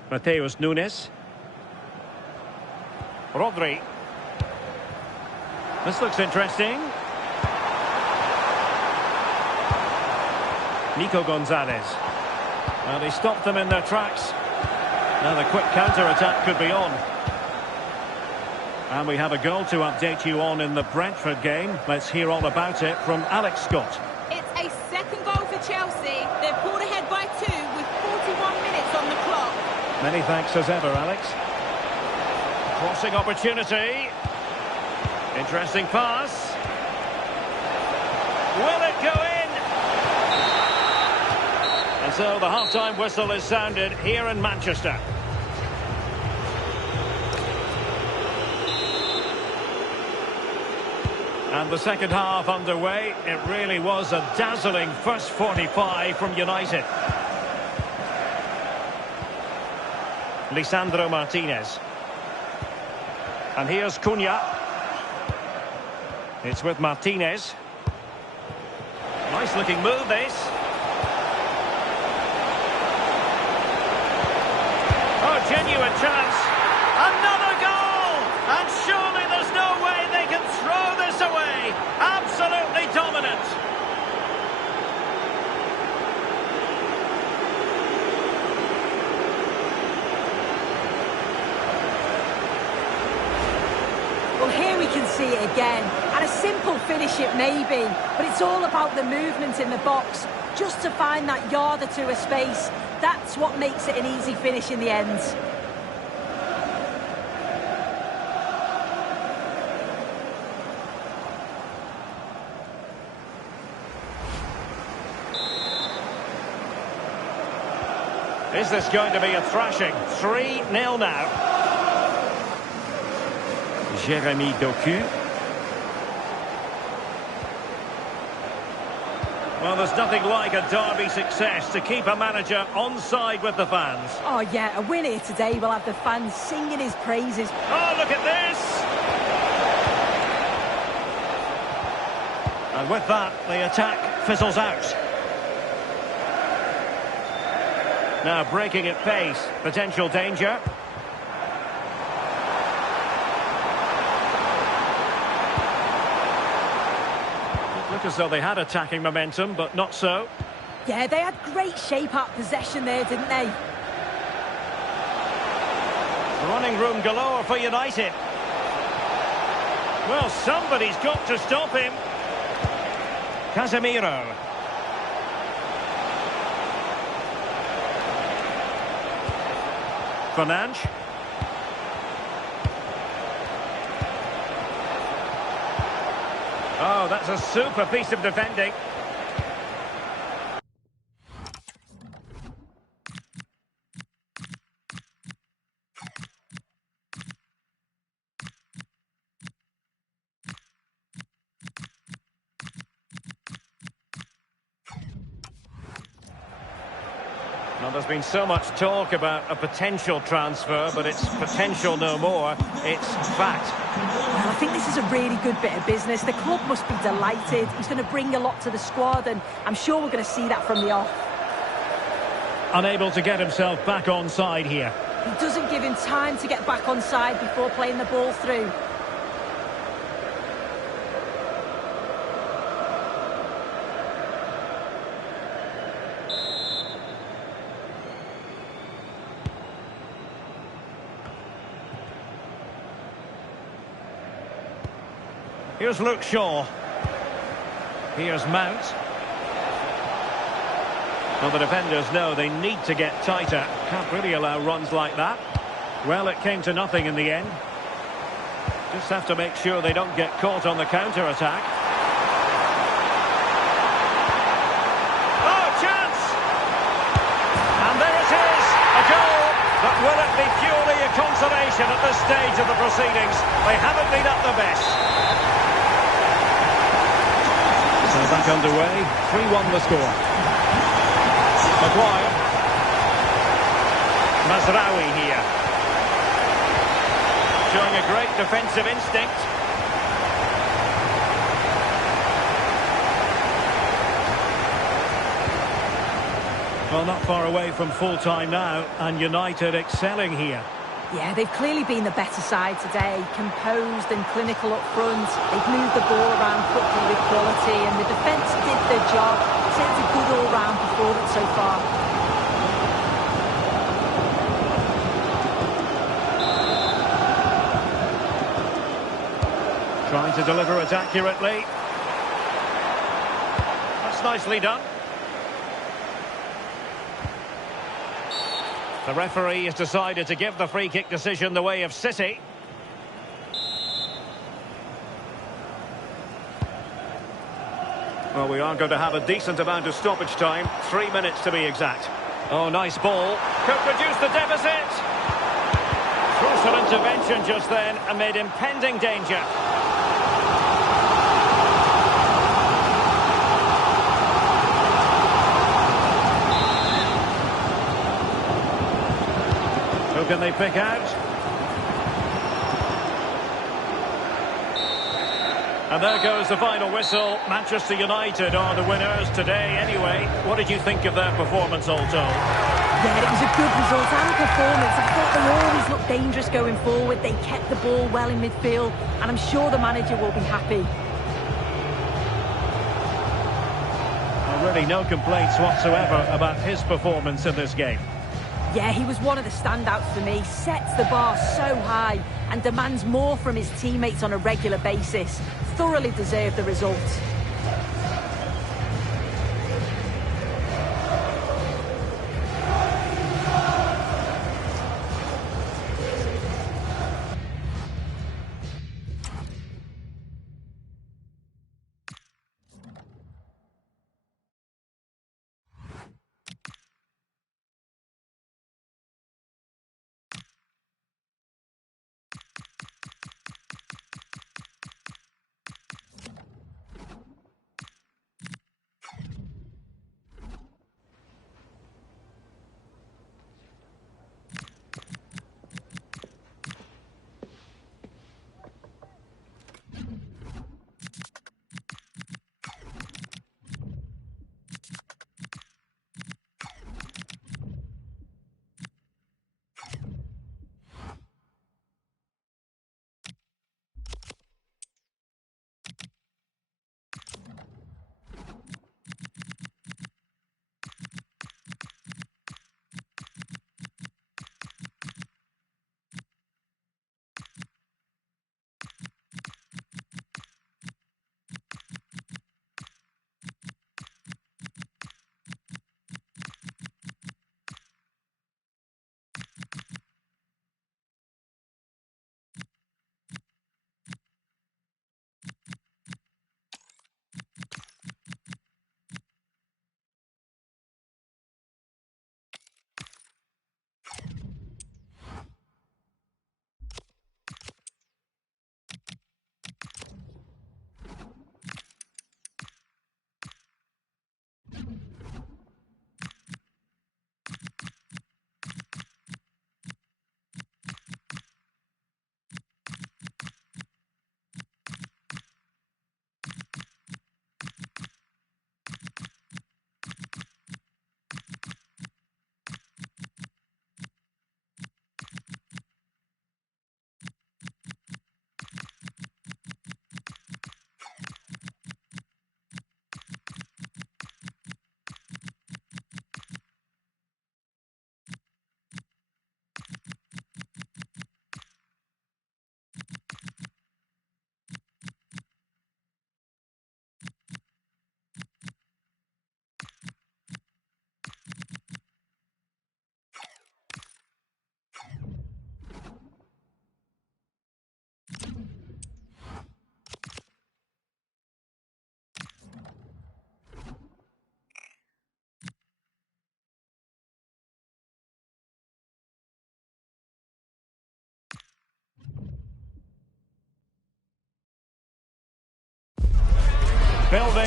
Matheus Nunes. Rodri. This looks interesting. Nico Gonzalez. Well, he stopped them in their tracks. Now the quick counter-attack could be on. And we have a goal to update you on in the Brentford game. Let's hear all about it from Alex Scott. It's a second goal for Chelsea. They're pulled ahead by 2 with 41 minutes on the clock. Many thanks as ever, Alex. Crossing opportunity. Interesting pass. Will it go in? And so the half-time whistle is sounded here in Manchester. And the second half underway. It really was a dazzling first 45 from United. Lisandro Martínez. And here's Cunha. It's with Martínez. Nice looking move, this. Oh, genuine chance. Another goal! And surely there's no way they can throw this away. Absolutely dominant. Well, here we can see it again. And a simple finish it may be, but it's all about the movement in the box. Just to find that yard or two of space, that's what makes it an easy finish in the end. Is this going to be a thrashing? 3-0 now. Jérémy Doku. Well, there's nothing like a derby success to keep a manager on side with the fans. Oh, yeah, a win here today will have the fans singing his praises. Oh, look at this! And with that, the attack fizzles out. Now breaking at pace, potential danger. Look as though they had attacking momentum, but not so. Yeah, they had great shape up possession there, didn't they? Running room galore for United. Well, somebody's got to stop him. Casemiro. Fernandes. Oh, that's a super piece of defending. Now, there's been so much talk about a potential transfer, but it's potential no more. It's fact. Well, I think this is a really good bit of business. The club must be delighted. He's going to bring a lot to the squad, and I'm sure we're going to see that from the off. Unable to get himself back on side here. He doesn't give him time to get back on side before playing the ball through. Here's Luke Shaw. Here's Mount. Well, the defenders know they need to get tighter. Can't really allow runs like that. Well, it came to nothing in the end. Just have to make sure they don't get caught on the counter-attack. Oh, chance! And there it is, a goal. But will it be purely a consolation at this stage of the proceedings? They haven't been at their best. So back underway, 3-1 the score. Maguire. Mazraoui here. Showing a great defensive instinct. Well, not far away from full-time now, and United excelling here. Yeah, they've clearly been the better side today, composed and clinical up front. They've moved the ball around quickly with quality, and the defence did their job. So it's a good all-round performance so far. Trying to deliver it accurately. That's nicely done. The referee has decided to give the free-kick decision the way of City. Well, we are going to have a decent amount of stoppage time. 3 minutes to be exact. Oh, nice ball. Could reduce the deficit. Crucial intervention just then amid impending danger. Who can they pick out? And there goes the final whistle. Manchester United are the winners today anyway. What did you think of their performance, all told? Yeah, it was a good result and performance. I thought they always looked dangerous going forward. They kept the ball well in midfield, and I'm sure the manager will be happy. Well, really no complaints whatsoever about his performance in this game. Yeah, he was one of the standouts for me. Sets the bar so high and demands more from his teammates on a regular basis. Thoroughly deserved the result.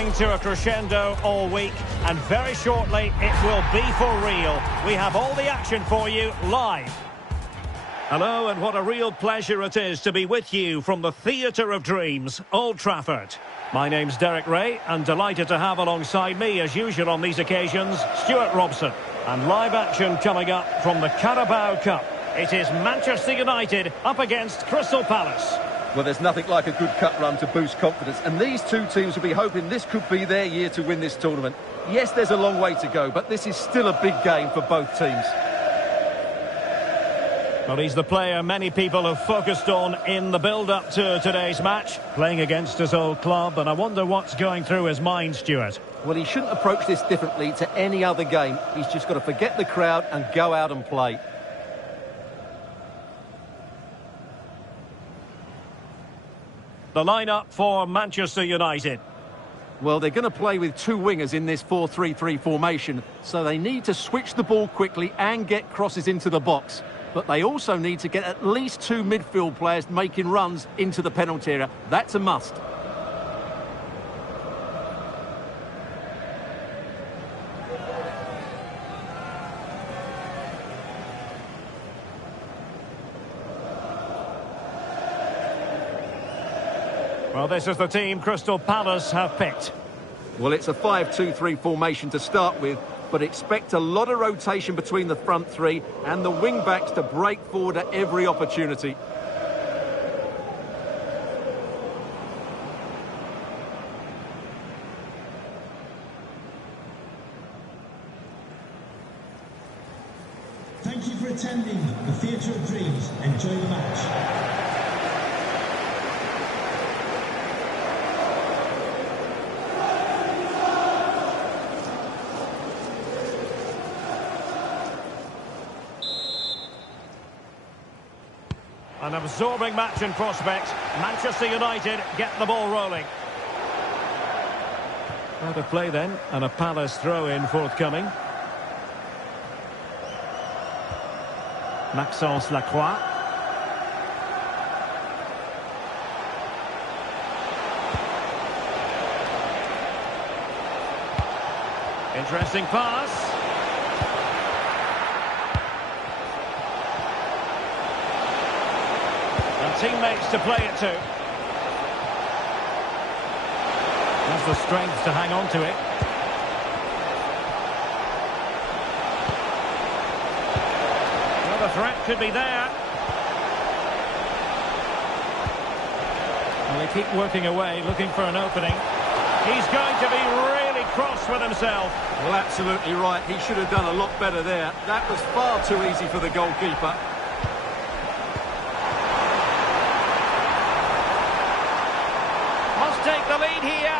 building to a crescendo all week, and very shortly it will be for real. We have all the action for you live. Hello, and what a real pleasure it is to be with you from the Theatre of Dreams, Old Trafford. My name's Derek Ray, and delighted to have alongside me, as usual on these occasions, Stuart Robson. And live action coming up from the Carabao Cup. It is Manchester United up against Crystal Palace. Well, there's nothing like a good cup run to boost confidence, and these two teams will be hoping this could be their year to win this tournament. Yes, there's a long way to go, but this is still a big game for both teams. Well, he's the player many people have focused on in the build-up to today's match, playing against his old club, and I wonder what's going through his mind, Stuart. Well, he shouldn't approach this differently to any other game. He's just got to forget the crowd and go out and play. The lineup for Manchester United. Well, they're going to play with two wingers in this 4-3-3 formation, so they need to switch the ball quickly and get crosses into the box. But they also need to get at least two midfield players making runs into the penalty area. That's a must. Well, this is the team Crystal Palace have picked. Well, it's a 5-2-3 formation to start with, but expect a lot of rotation between the front three and the wing-backs to break forward at every opportunity. Thank you for attending the Theatre of Dreams. Enjoy the match. An absorbing match in prospect. Manchester United get the ball rolling. Out of play then, and a Palace throw-in forthcoming. Maxence Lacroix. Interesting pass. Teammates to play it to. Has the strength to hang on to it. Well, the threat could be there. Well, they keep working away, looking for an opening. He's going to be really cross with himself. Well, absolutely right. He should have done a lot better there. That was far too easy for the goalkeeper. Take the lead here.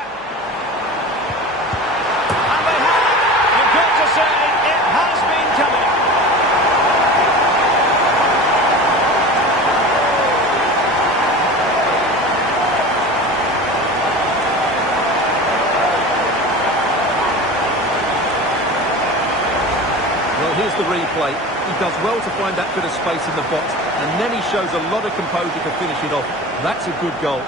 And they have. You've got to say, it has been coming. Well, here's the replay. He does well to find that bit of space in the box, and then he shows a lot of composure to finish it off. That's a good goal.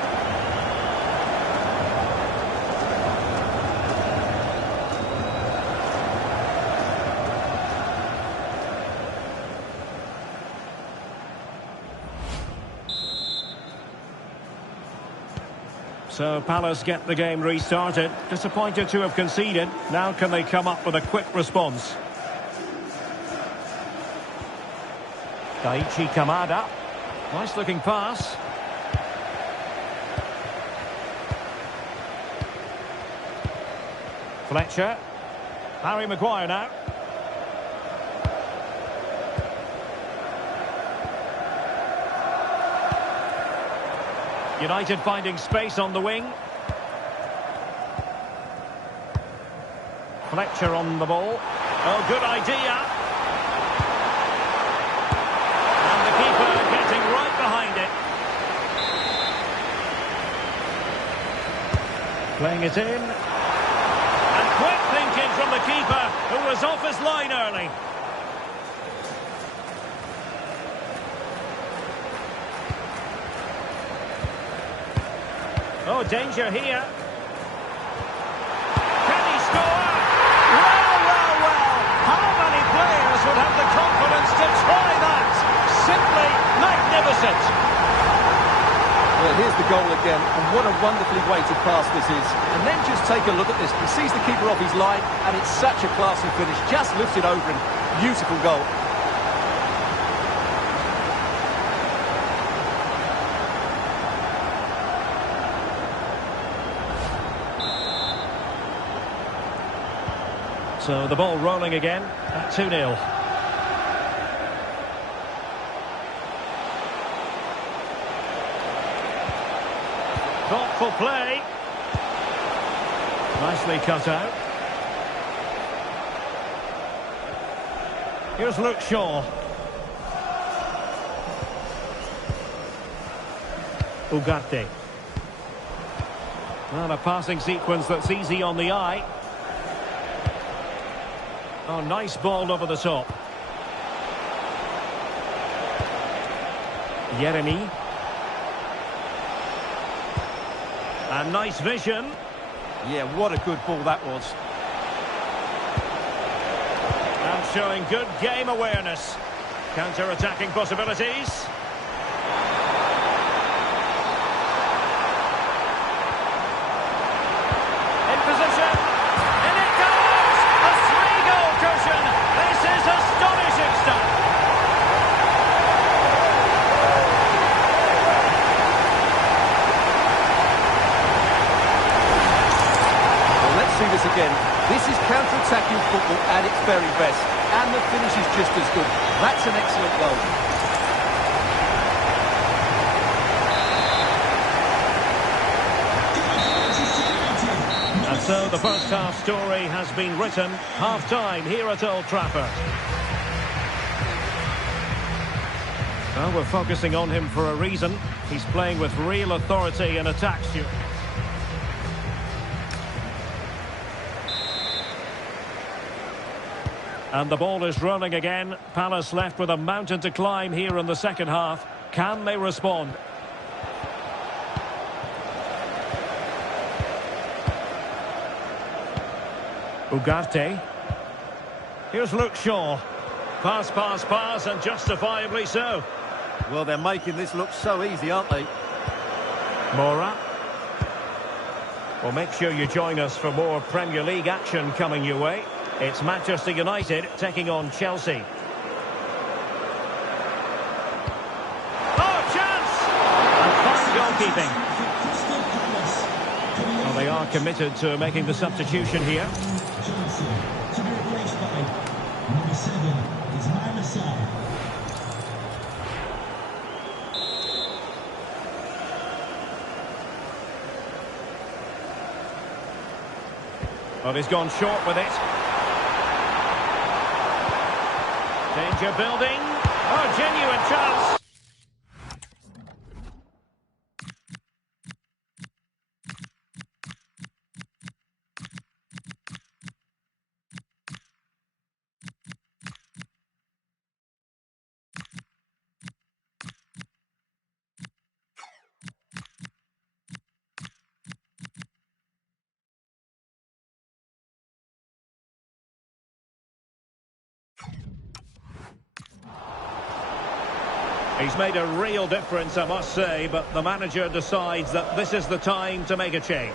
So Palace get the game restarted. Disappointed to have conceded. Now can they come up with a quick response? Daichi Kamada. Nice looking pass. Fletcher. Harry Maguire now. United finding space on the wing. Fletcher on the ball. Oh, good idea. And the keeper getting right behind it. Playing it in. And quick thinking from the keeper, who was off his line early. Oh, danger here. simply magnificent. Well, here's the goal again, and what a wonderfully weighted pass this is. And then just take a look at this. He sees the keeper off his line, and it's such a classy finish. Just lifts it over him. Beautiful goal. So the ball rolling again at 2-0. Thoughtful play. Nicely cut out. Here's Luke Shaw. Ugarte. Well, a passing sequence that's easy on the eye. Oh, nice ball over the top. Jeremy. And nice vision. Yeah, what a good ball that was. And showing good game awareness. Counter-attacking possibilities. In position. And it goes! A 3-goal cushion. This is astonishing stuff. See this again. This is counter-attacking football at its very best, and the finish is just as good. That's an excellent goal. And so the first half story has been written. Half-time here at Old Trafford. Well, we're focusing on him for a reason. He's playing with real authority and attack, Stuart. And the ball is rolling again. Palace left with a mountain to climb here in the second half. Can they respond? Ugarte. Here's Luke Shaw. Pass, pass, pass, and justifiably so. Well, they're making this look so easy, aren't they? Mora. Well, make sure you join us for more Premier League action coming your way. It's Manchester United taking on Chelsea. Oh, chance! And fine goalkeeping. Well, they are committed to making the substitution here. Chelsea to be replaced by number 7 is Amass. Well, he's gone short with it. Danger building. Oh, genuine chance. He's made a real difference, I must say, but the manager decides that this is the time to make a change.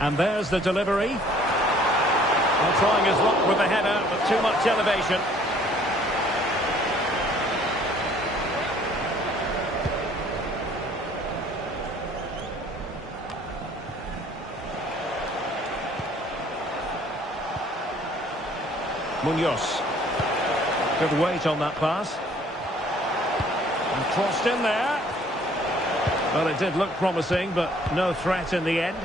And there's the delivery. Well, trying his luck with the header, but too much elevation. Munoz. Good weight on that pass. And crossed in there. Well, it did look promising, but no threat in the end.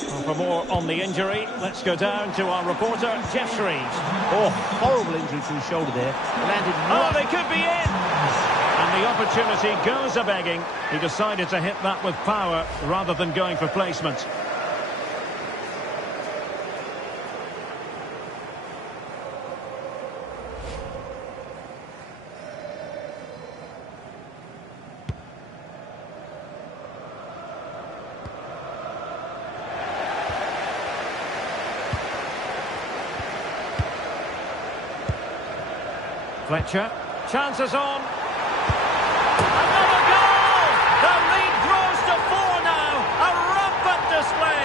Well, for more on the injury, let's go down to our reporter, Jeff Shreves. Oh, horrible injury to his shoulder there. Landed Oh, they could be in! And the opportunity goes a-begging. He decided to hit that with power rather than going for placement. Fletcher. Chances on. Another goal! The lead grows to 4 now. A rampant display.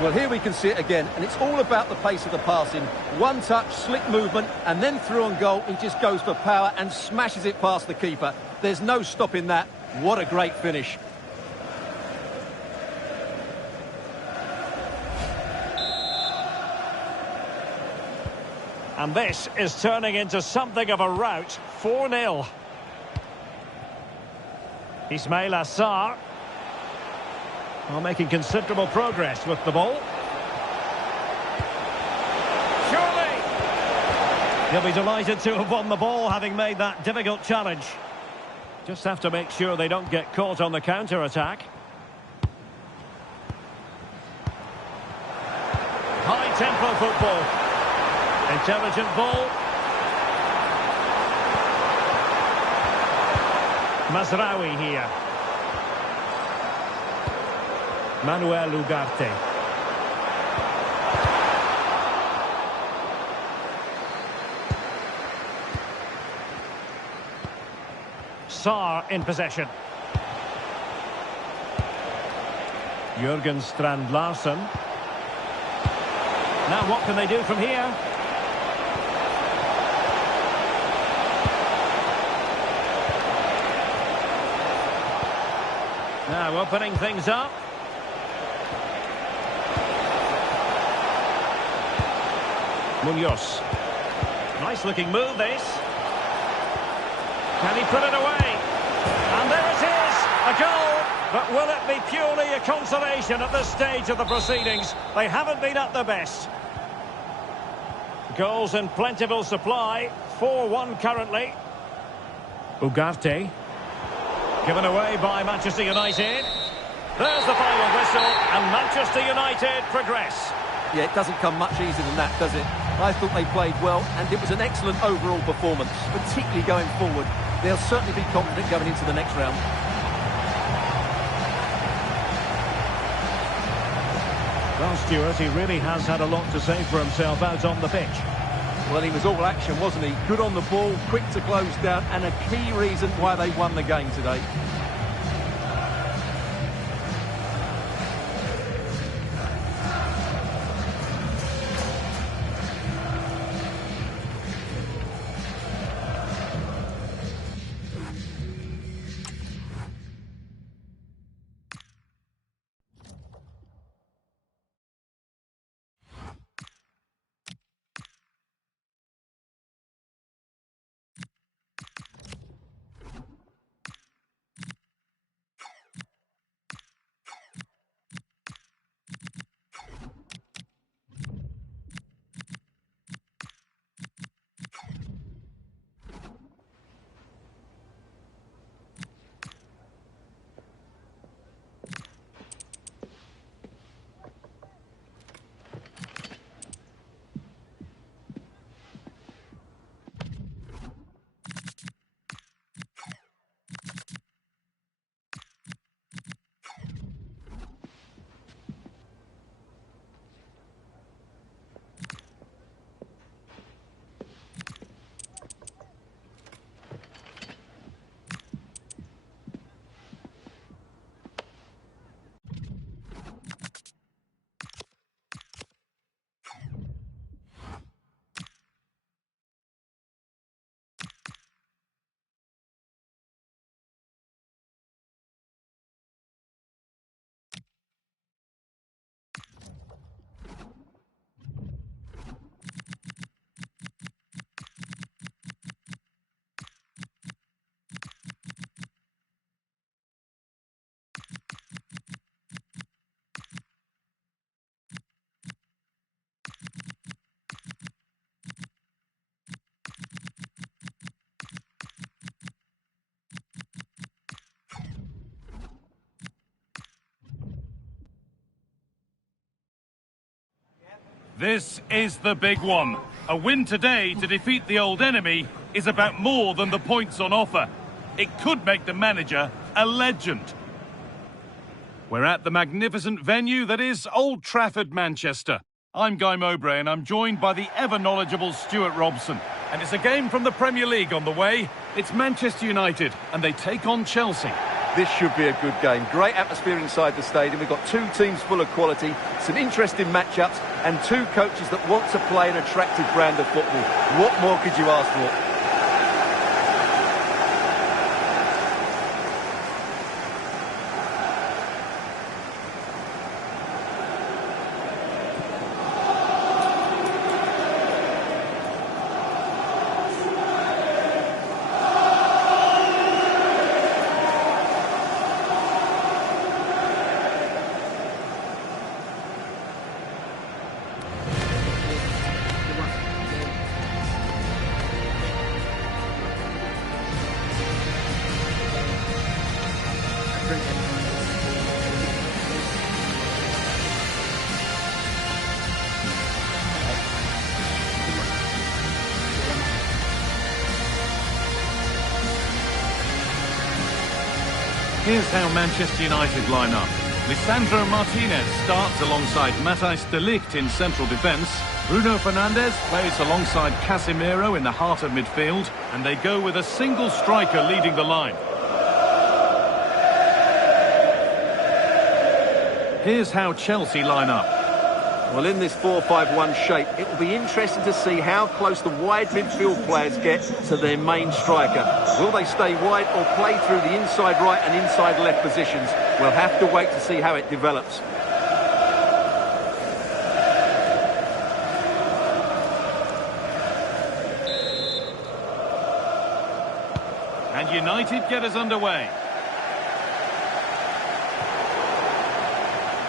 Well, here we can see it again, and it's all about the pace of the passing. One touch, slick movement, and then through on goal, he just goes for power and smashes it past the keeper. There's no stopping that. What a great finish. And this is turning into something of a rout. 4-0. Ismail Assar. Well, making considerable progress with the ball. Surely! He'll be delighted to have won the ball, having made that difficult challenge. Just have to make sure they don't get caught on the counter-attack. High-tempo football. Intelligent ball. Mazraoui here. Manuel Ugarte. Sarr in possession. Jürgen Strand Larsen. Now what can they do from here? Now opening things up. Munoz. Nice looking move this. Can he put it away? And there it is, a goal. But will it be purely a consolation at this stage of the proceedings? They haven't been at their best. Goals in plentiful supply. 4-1 currently. Ugarte. Given away by Manchester United. There's the final whistle, and Manchester United progress. Yeah, it doesn't come much easier than that, does it? I thought they played well, and it was an excellent overall performance, particularly going forward. They'll certainly be confident going into the next round. Well, Stuart, he really has had a lot to say for himself out on the pitch. Well, he was all action, wasn't he? Good on the ball, quick to close down, and a key reason why they won the game today. This is the big one. A win today to defeat the old enemy is about more than the points on offer. It could make the manager a legend. We're at the magnificent venue that is Old Trafford, Manchester. I'm Guy Mowbray and I'm joined by the ever-knowledgeable Stuart Robson. And it's a game from the Premier League on the way. It's Manchester United and they take on Chelsea. This should be a good game. Great atmosphere inside the stadium. We've got two teams full of quality, some interesting matchups, and two coaches that want to play an attractive brand of football. What more could you ask for? Here's how Manchester United line up. Lisandro Martínez starts alongside Matthijs de Ligt in central defence. Bruno Fernandes plays alongside Casemiro in the heart of midfield. And they go with a single striker leading the line. Here's how Chelsea line up. Well, in this 4-5-1 shape, it will be interesting to see how close the wide midfield players get to their main striker. Will they stay wide or play through the inside right and inside left positions? We'll have to wait to see how it develops. And United get us underway.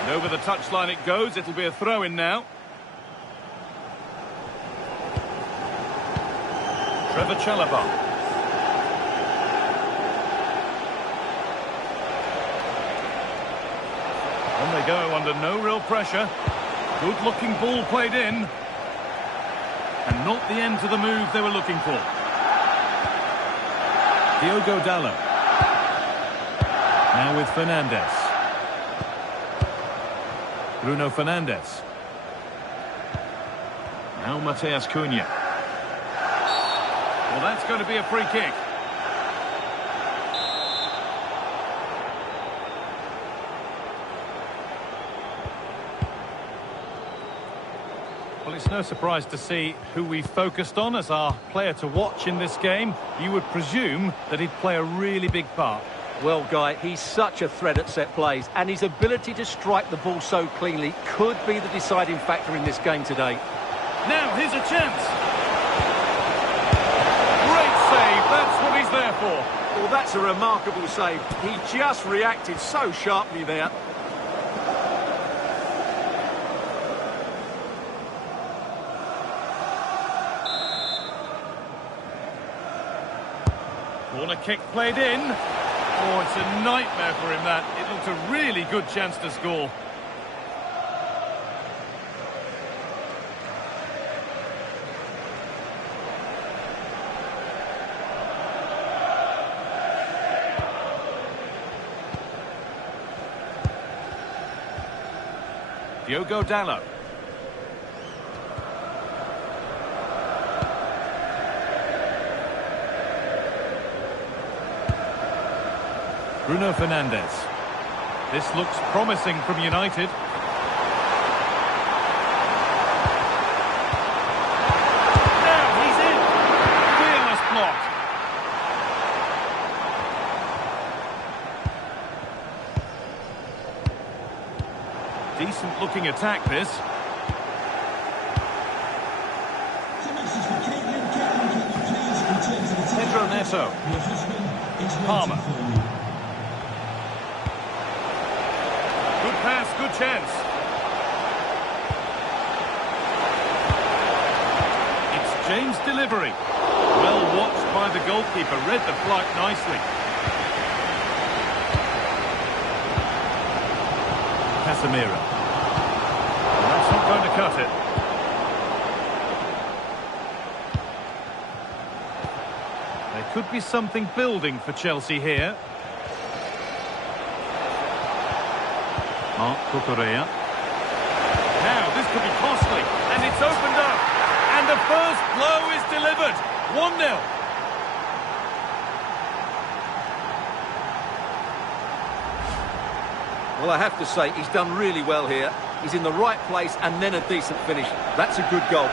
And over the touchline it goes. It'll be a throw-in now. Trevor Chalobah. On they go under no real pressure. Good-looking ball played in. And not the end to the move they were looking for. Diogo Dalot. Now with Fernandes. Bruno Fernandes. Now Matthias Cunha. Well, that's going to be a free kick. Well, it's no surprise to see who we focused on as our player to watch in this game. You would presume that he'd play a really big part. Well, Guy, he's such a threat at set plays, and his ability to strike the ball so cleanly could be the deciding factor in this game today. Now, here's a chance. Great save, that's what he's there for. Well, that's a remarkable save. He just reacted so sharply there. Corner kick played in. Oh, it's a nightmare for him, that. It looked a really good chance to score. Diogo Dalot. Bruno Fernandes. This looks promising from United. Now he's in. Fearless block. Decent looking attack, this. Pedro Neto. Palmer. Good pass, good chance. It's James' delivery. Well watched by the goalkeeper, read the flight nicely. Casemiro. That's not going to cut it. There could be something building for Chelsea here. Kukonki. Now, this could be costly, and it's opened up. And the first blow is delivered. 1-0. Well, I have to say, he's done really well here. He's in the right place and then a decent finish. That's a good goal.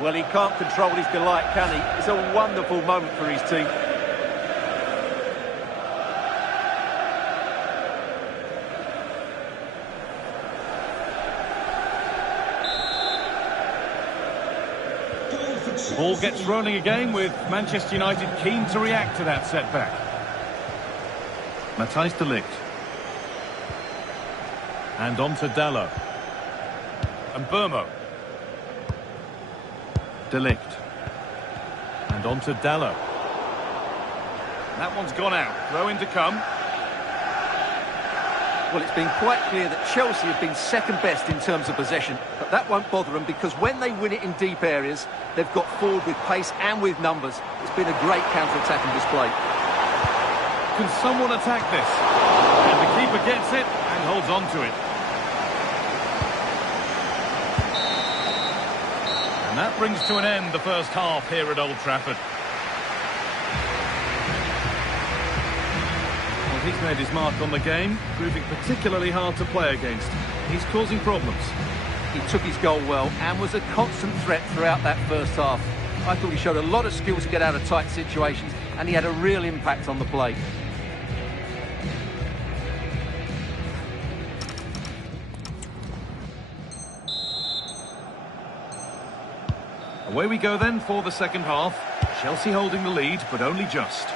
Well, he can't control his delight, can he? It's a wonderful moment for his team. The ball gets rolling again with Manchester United keen to react to that setback. Matthijs de Ligt. And on to Dalot. And Dermot. De Ligt. And on to Dalot. That one's gone out. Throw in to come. Well, it's been quite clear that Chelsea have been second best in terms of possession, but that won't bother them because when they win it in deep areas, they've got forward with pace and with numbers. It's been a great counter-attacking display. Can someone attack this? And the keeper gets it and holds on to it. And that brings to an end the first half here at Old Trafford. Well, he's made his mark on the game, proving particularly hard to play against. He's causing problems. He took his goal well and was a constant threat throughout that first half. I thought he showed a lot of skill to get out of tight situations, and he had a real impact on the play. Away we go then for the second half. Chelsea holding the lead, but only just.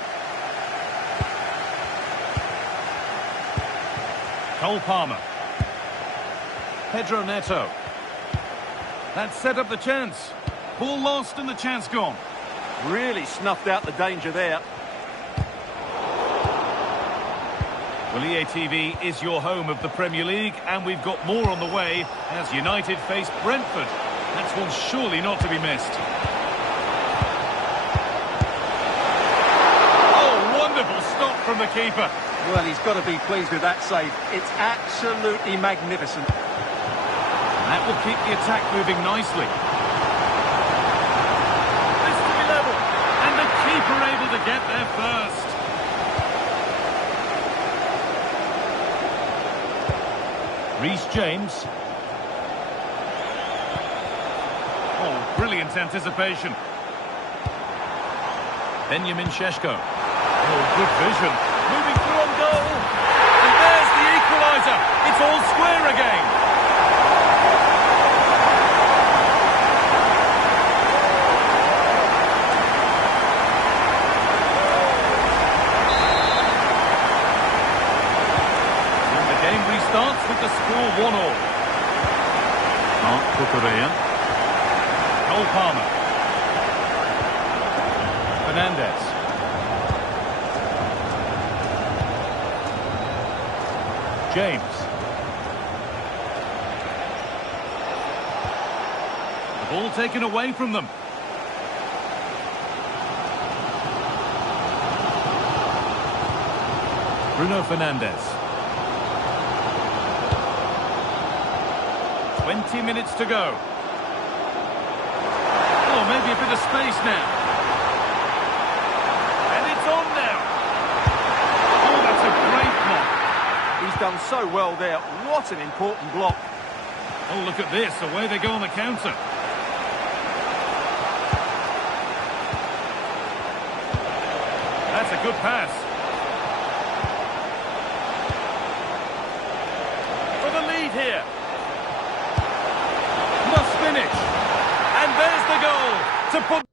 Cole Palmer. Pedro Neto. That set up the chance. Ball lost and the chance gone. Really snuffed out the danger there. Well, EA TV is your home of the Premier League, and we've got more on the way as United face Brentford. That's one surely not to be missed. Oh, wonderful stop from the keeper. Well, he's got to be pleased with that save. It's absolutely magnificent. That will keep the attack moving nicely. This to be level. And the keeper able to get there first. Reece James. Oh, brilliant anticipation. Benjamin Šeško. Oh, good vision. Moving through on goal. And there's the equaliser. It's all square again. And the game restarts with the score 1-1. Kukonki. Cole Palmer. Fernandes. James. The ball taken away from them. Bruno Fernandes. 20 minutes to go. Oh, maybe a bit of space now. And it's on now. Oh, that's a great block. He's done so well there. What an important block. Oh, look at this. Away they go on the counter. That's a good pass. For the lead here. Must finish. And there's the goal to put...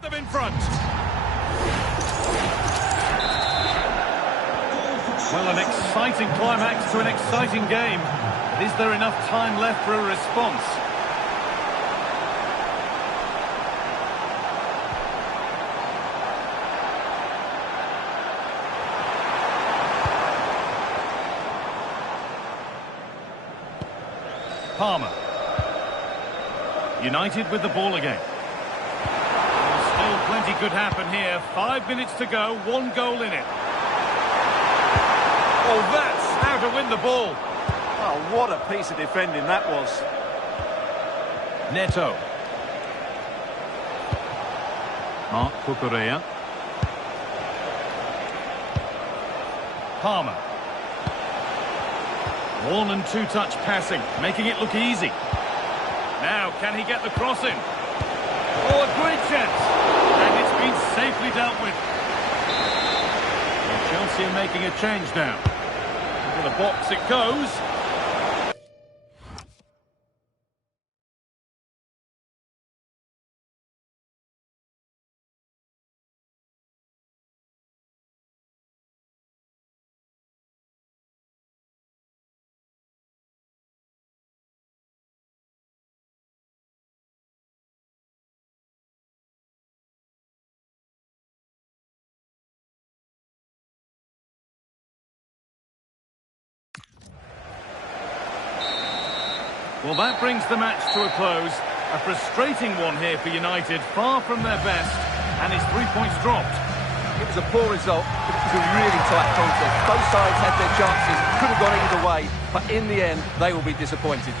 them in front. Goal for Well, an exciting climax to an exciting game. But is there enough time left for a response? Palmer. United with the ball again. Still plenty could happen here. 5 minutes to go, 1 goal in it. Oh, that's how to win the ball. Oh, what a piece of defending that was. Neto. Mark Cucurella. Palmer. 1 and 2 touch passing, making it look easy. Now, can he get the cross in? Oh, a great chance. And it's been safely dealt with. And Chelsea are making a change now. Into the box it goes. Well, that brings the match to a close. A frustrating one here for United, far from their best, and his 3 points dropped. It was a poor result, but it was a really tight contest. Both sides had their chances, could have gone either way, but in the end, they will be disappointed.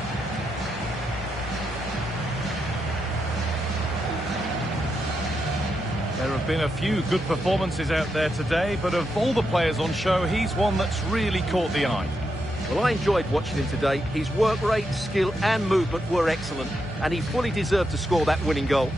There have been a few good performances out there today, but of all the players on show, he's one that's really caught the eye. Well, I enjoyed watching him today. His work rate, skill and movement were excellent, and he fully deserved to score that winning goal.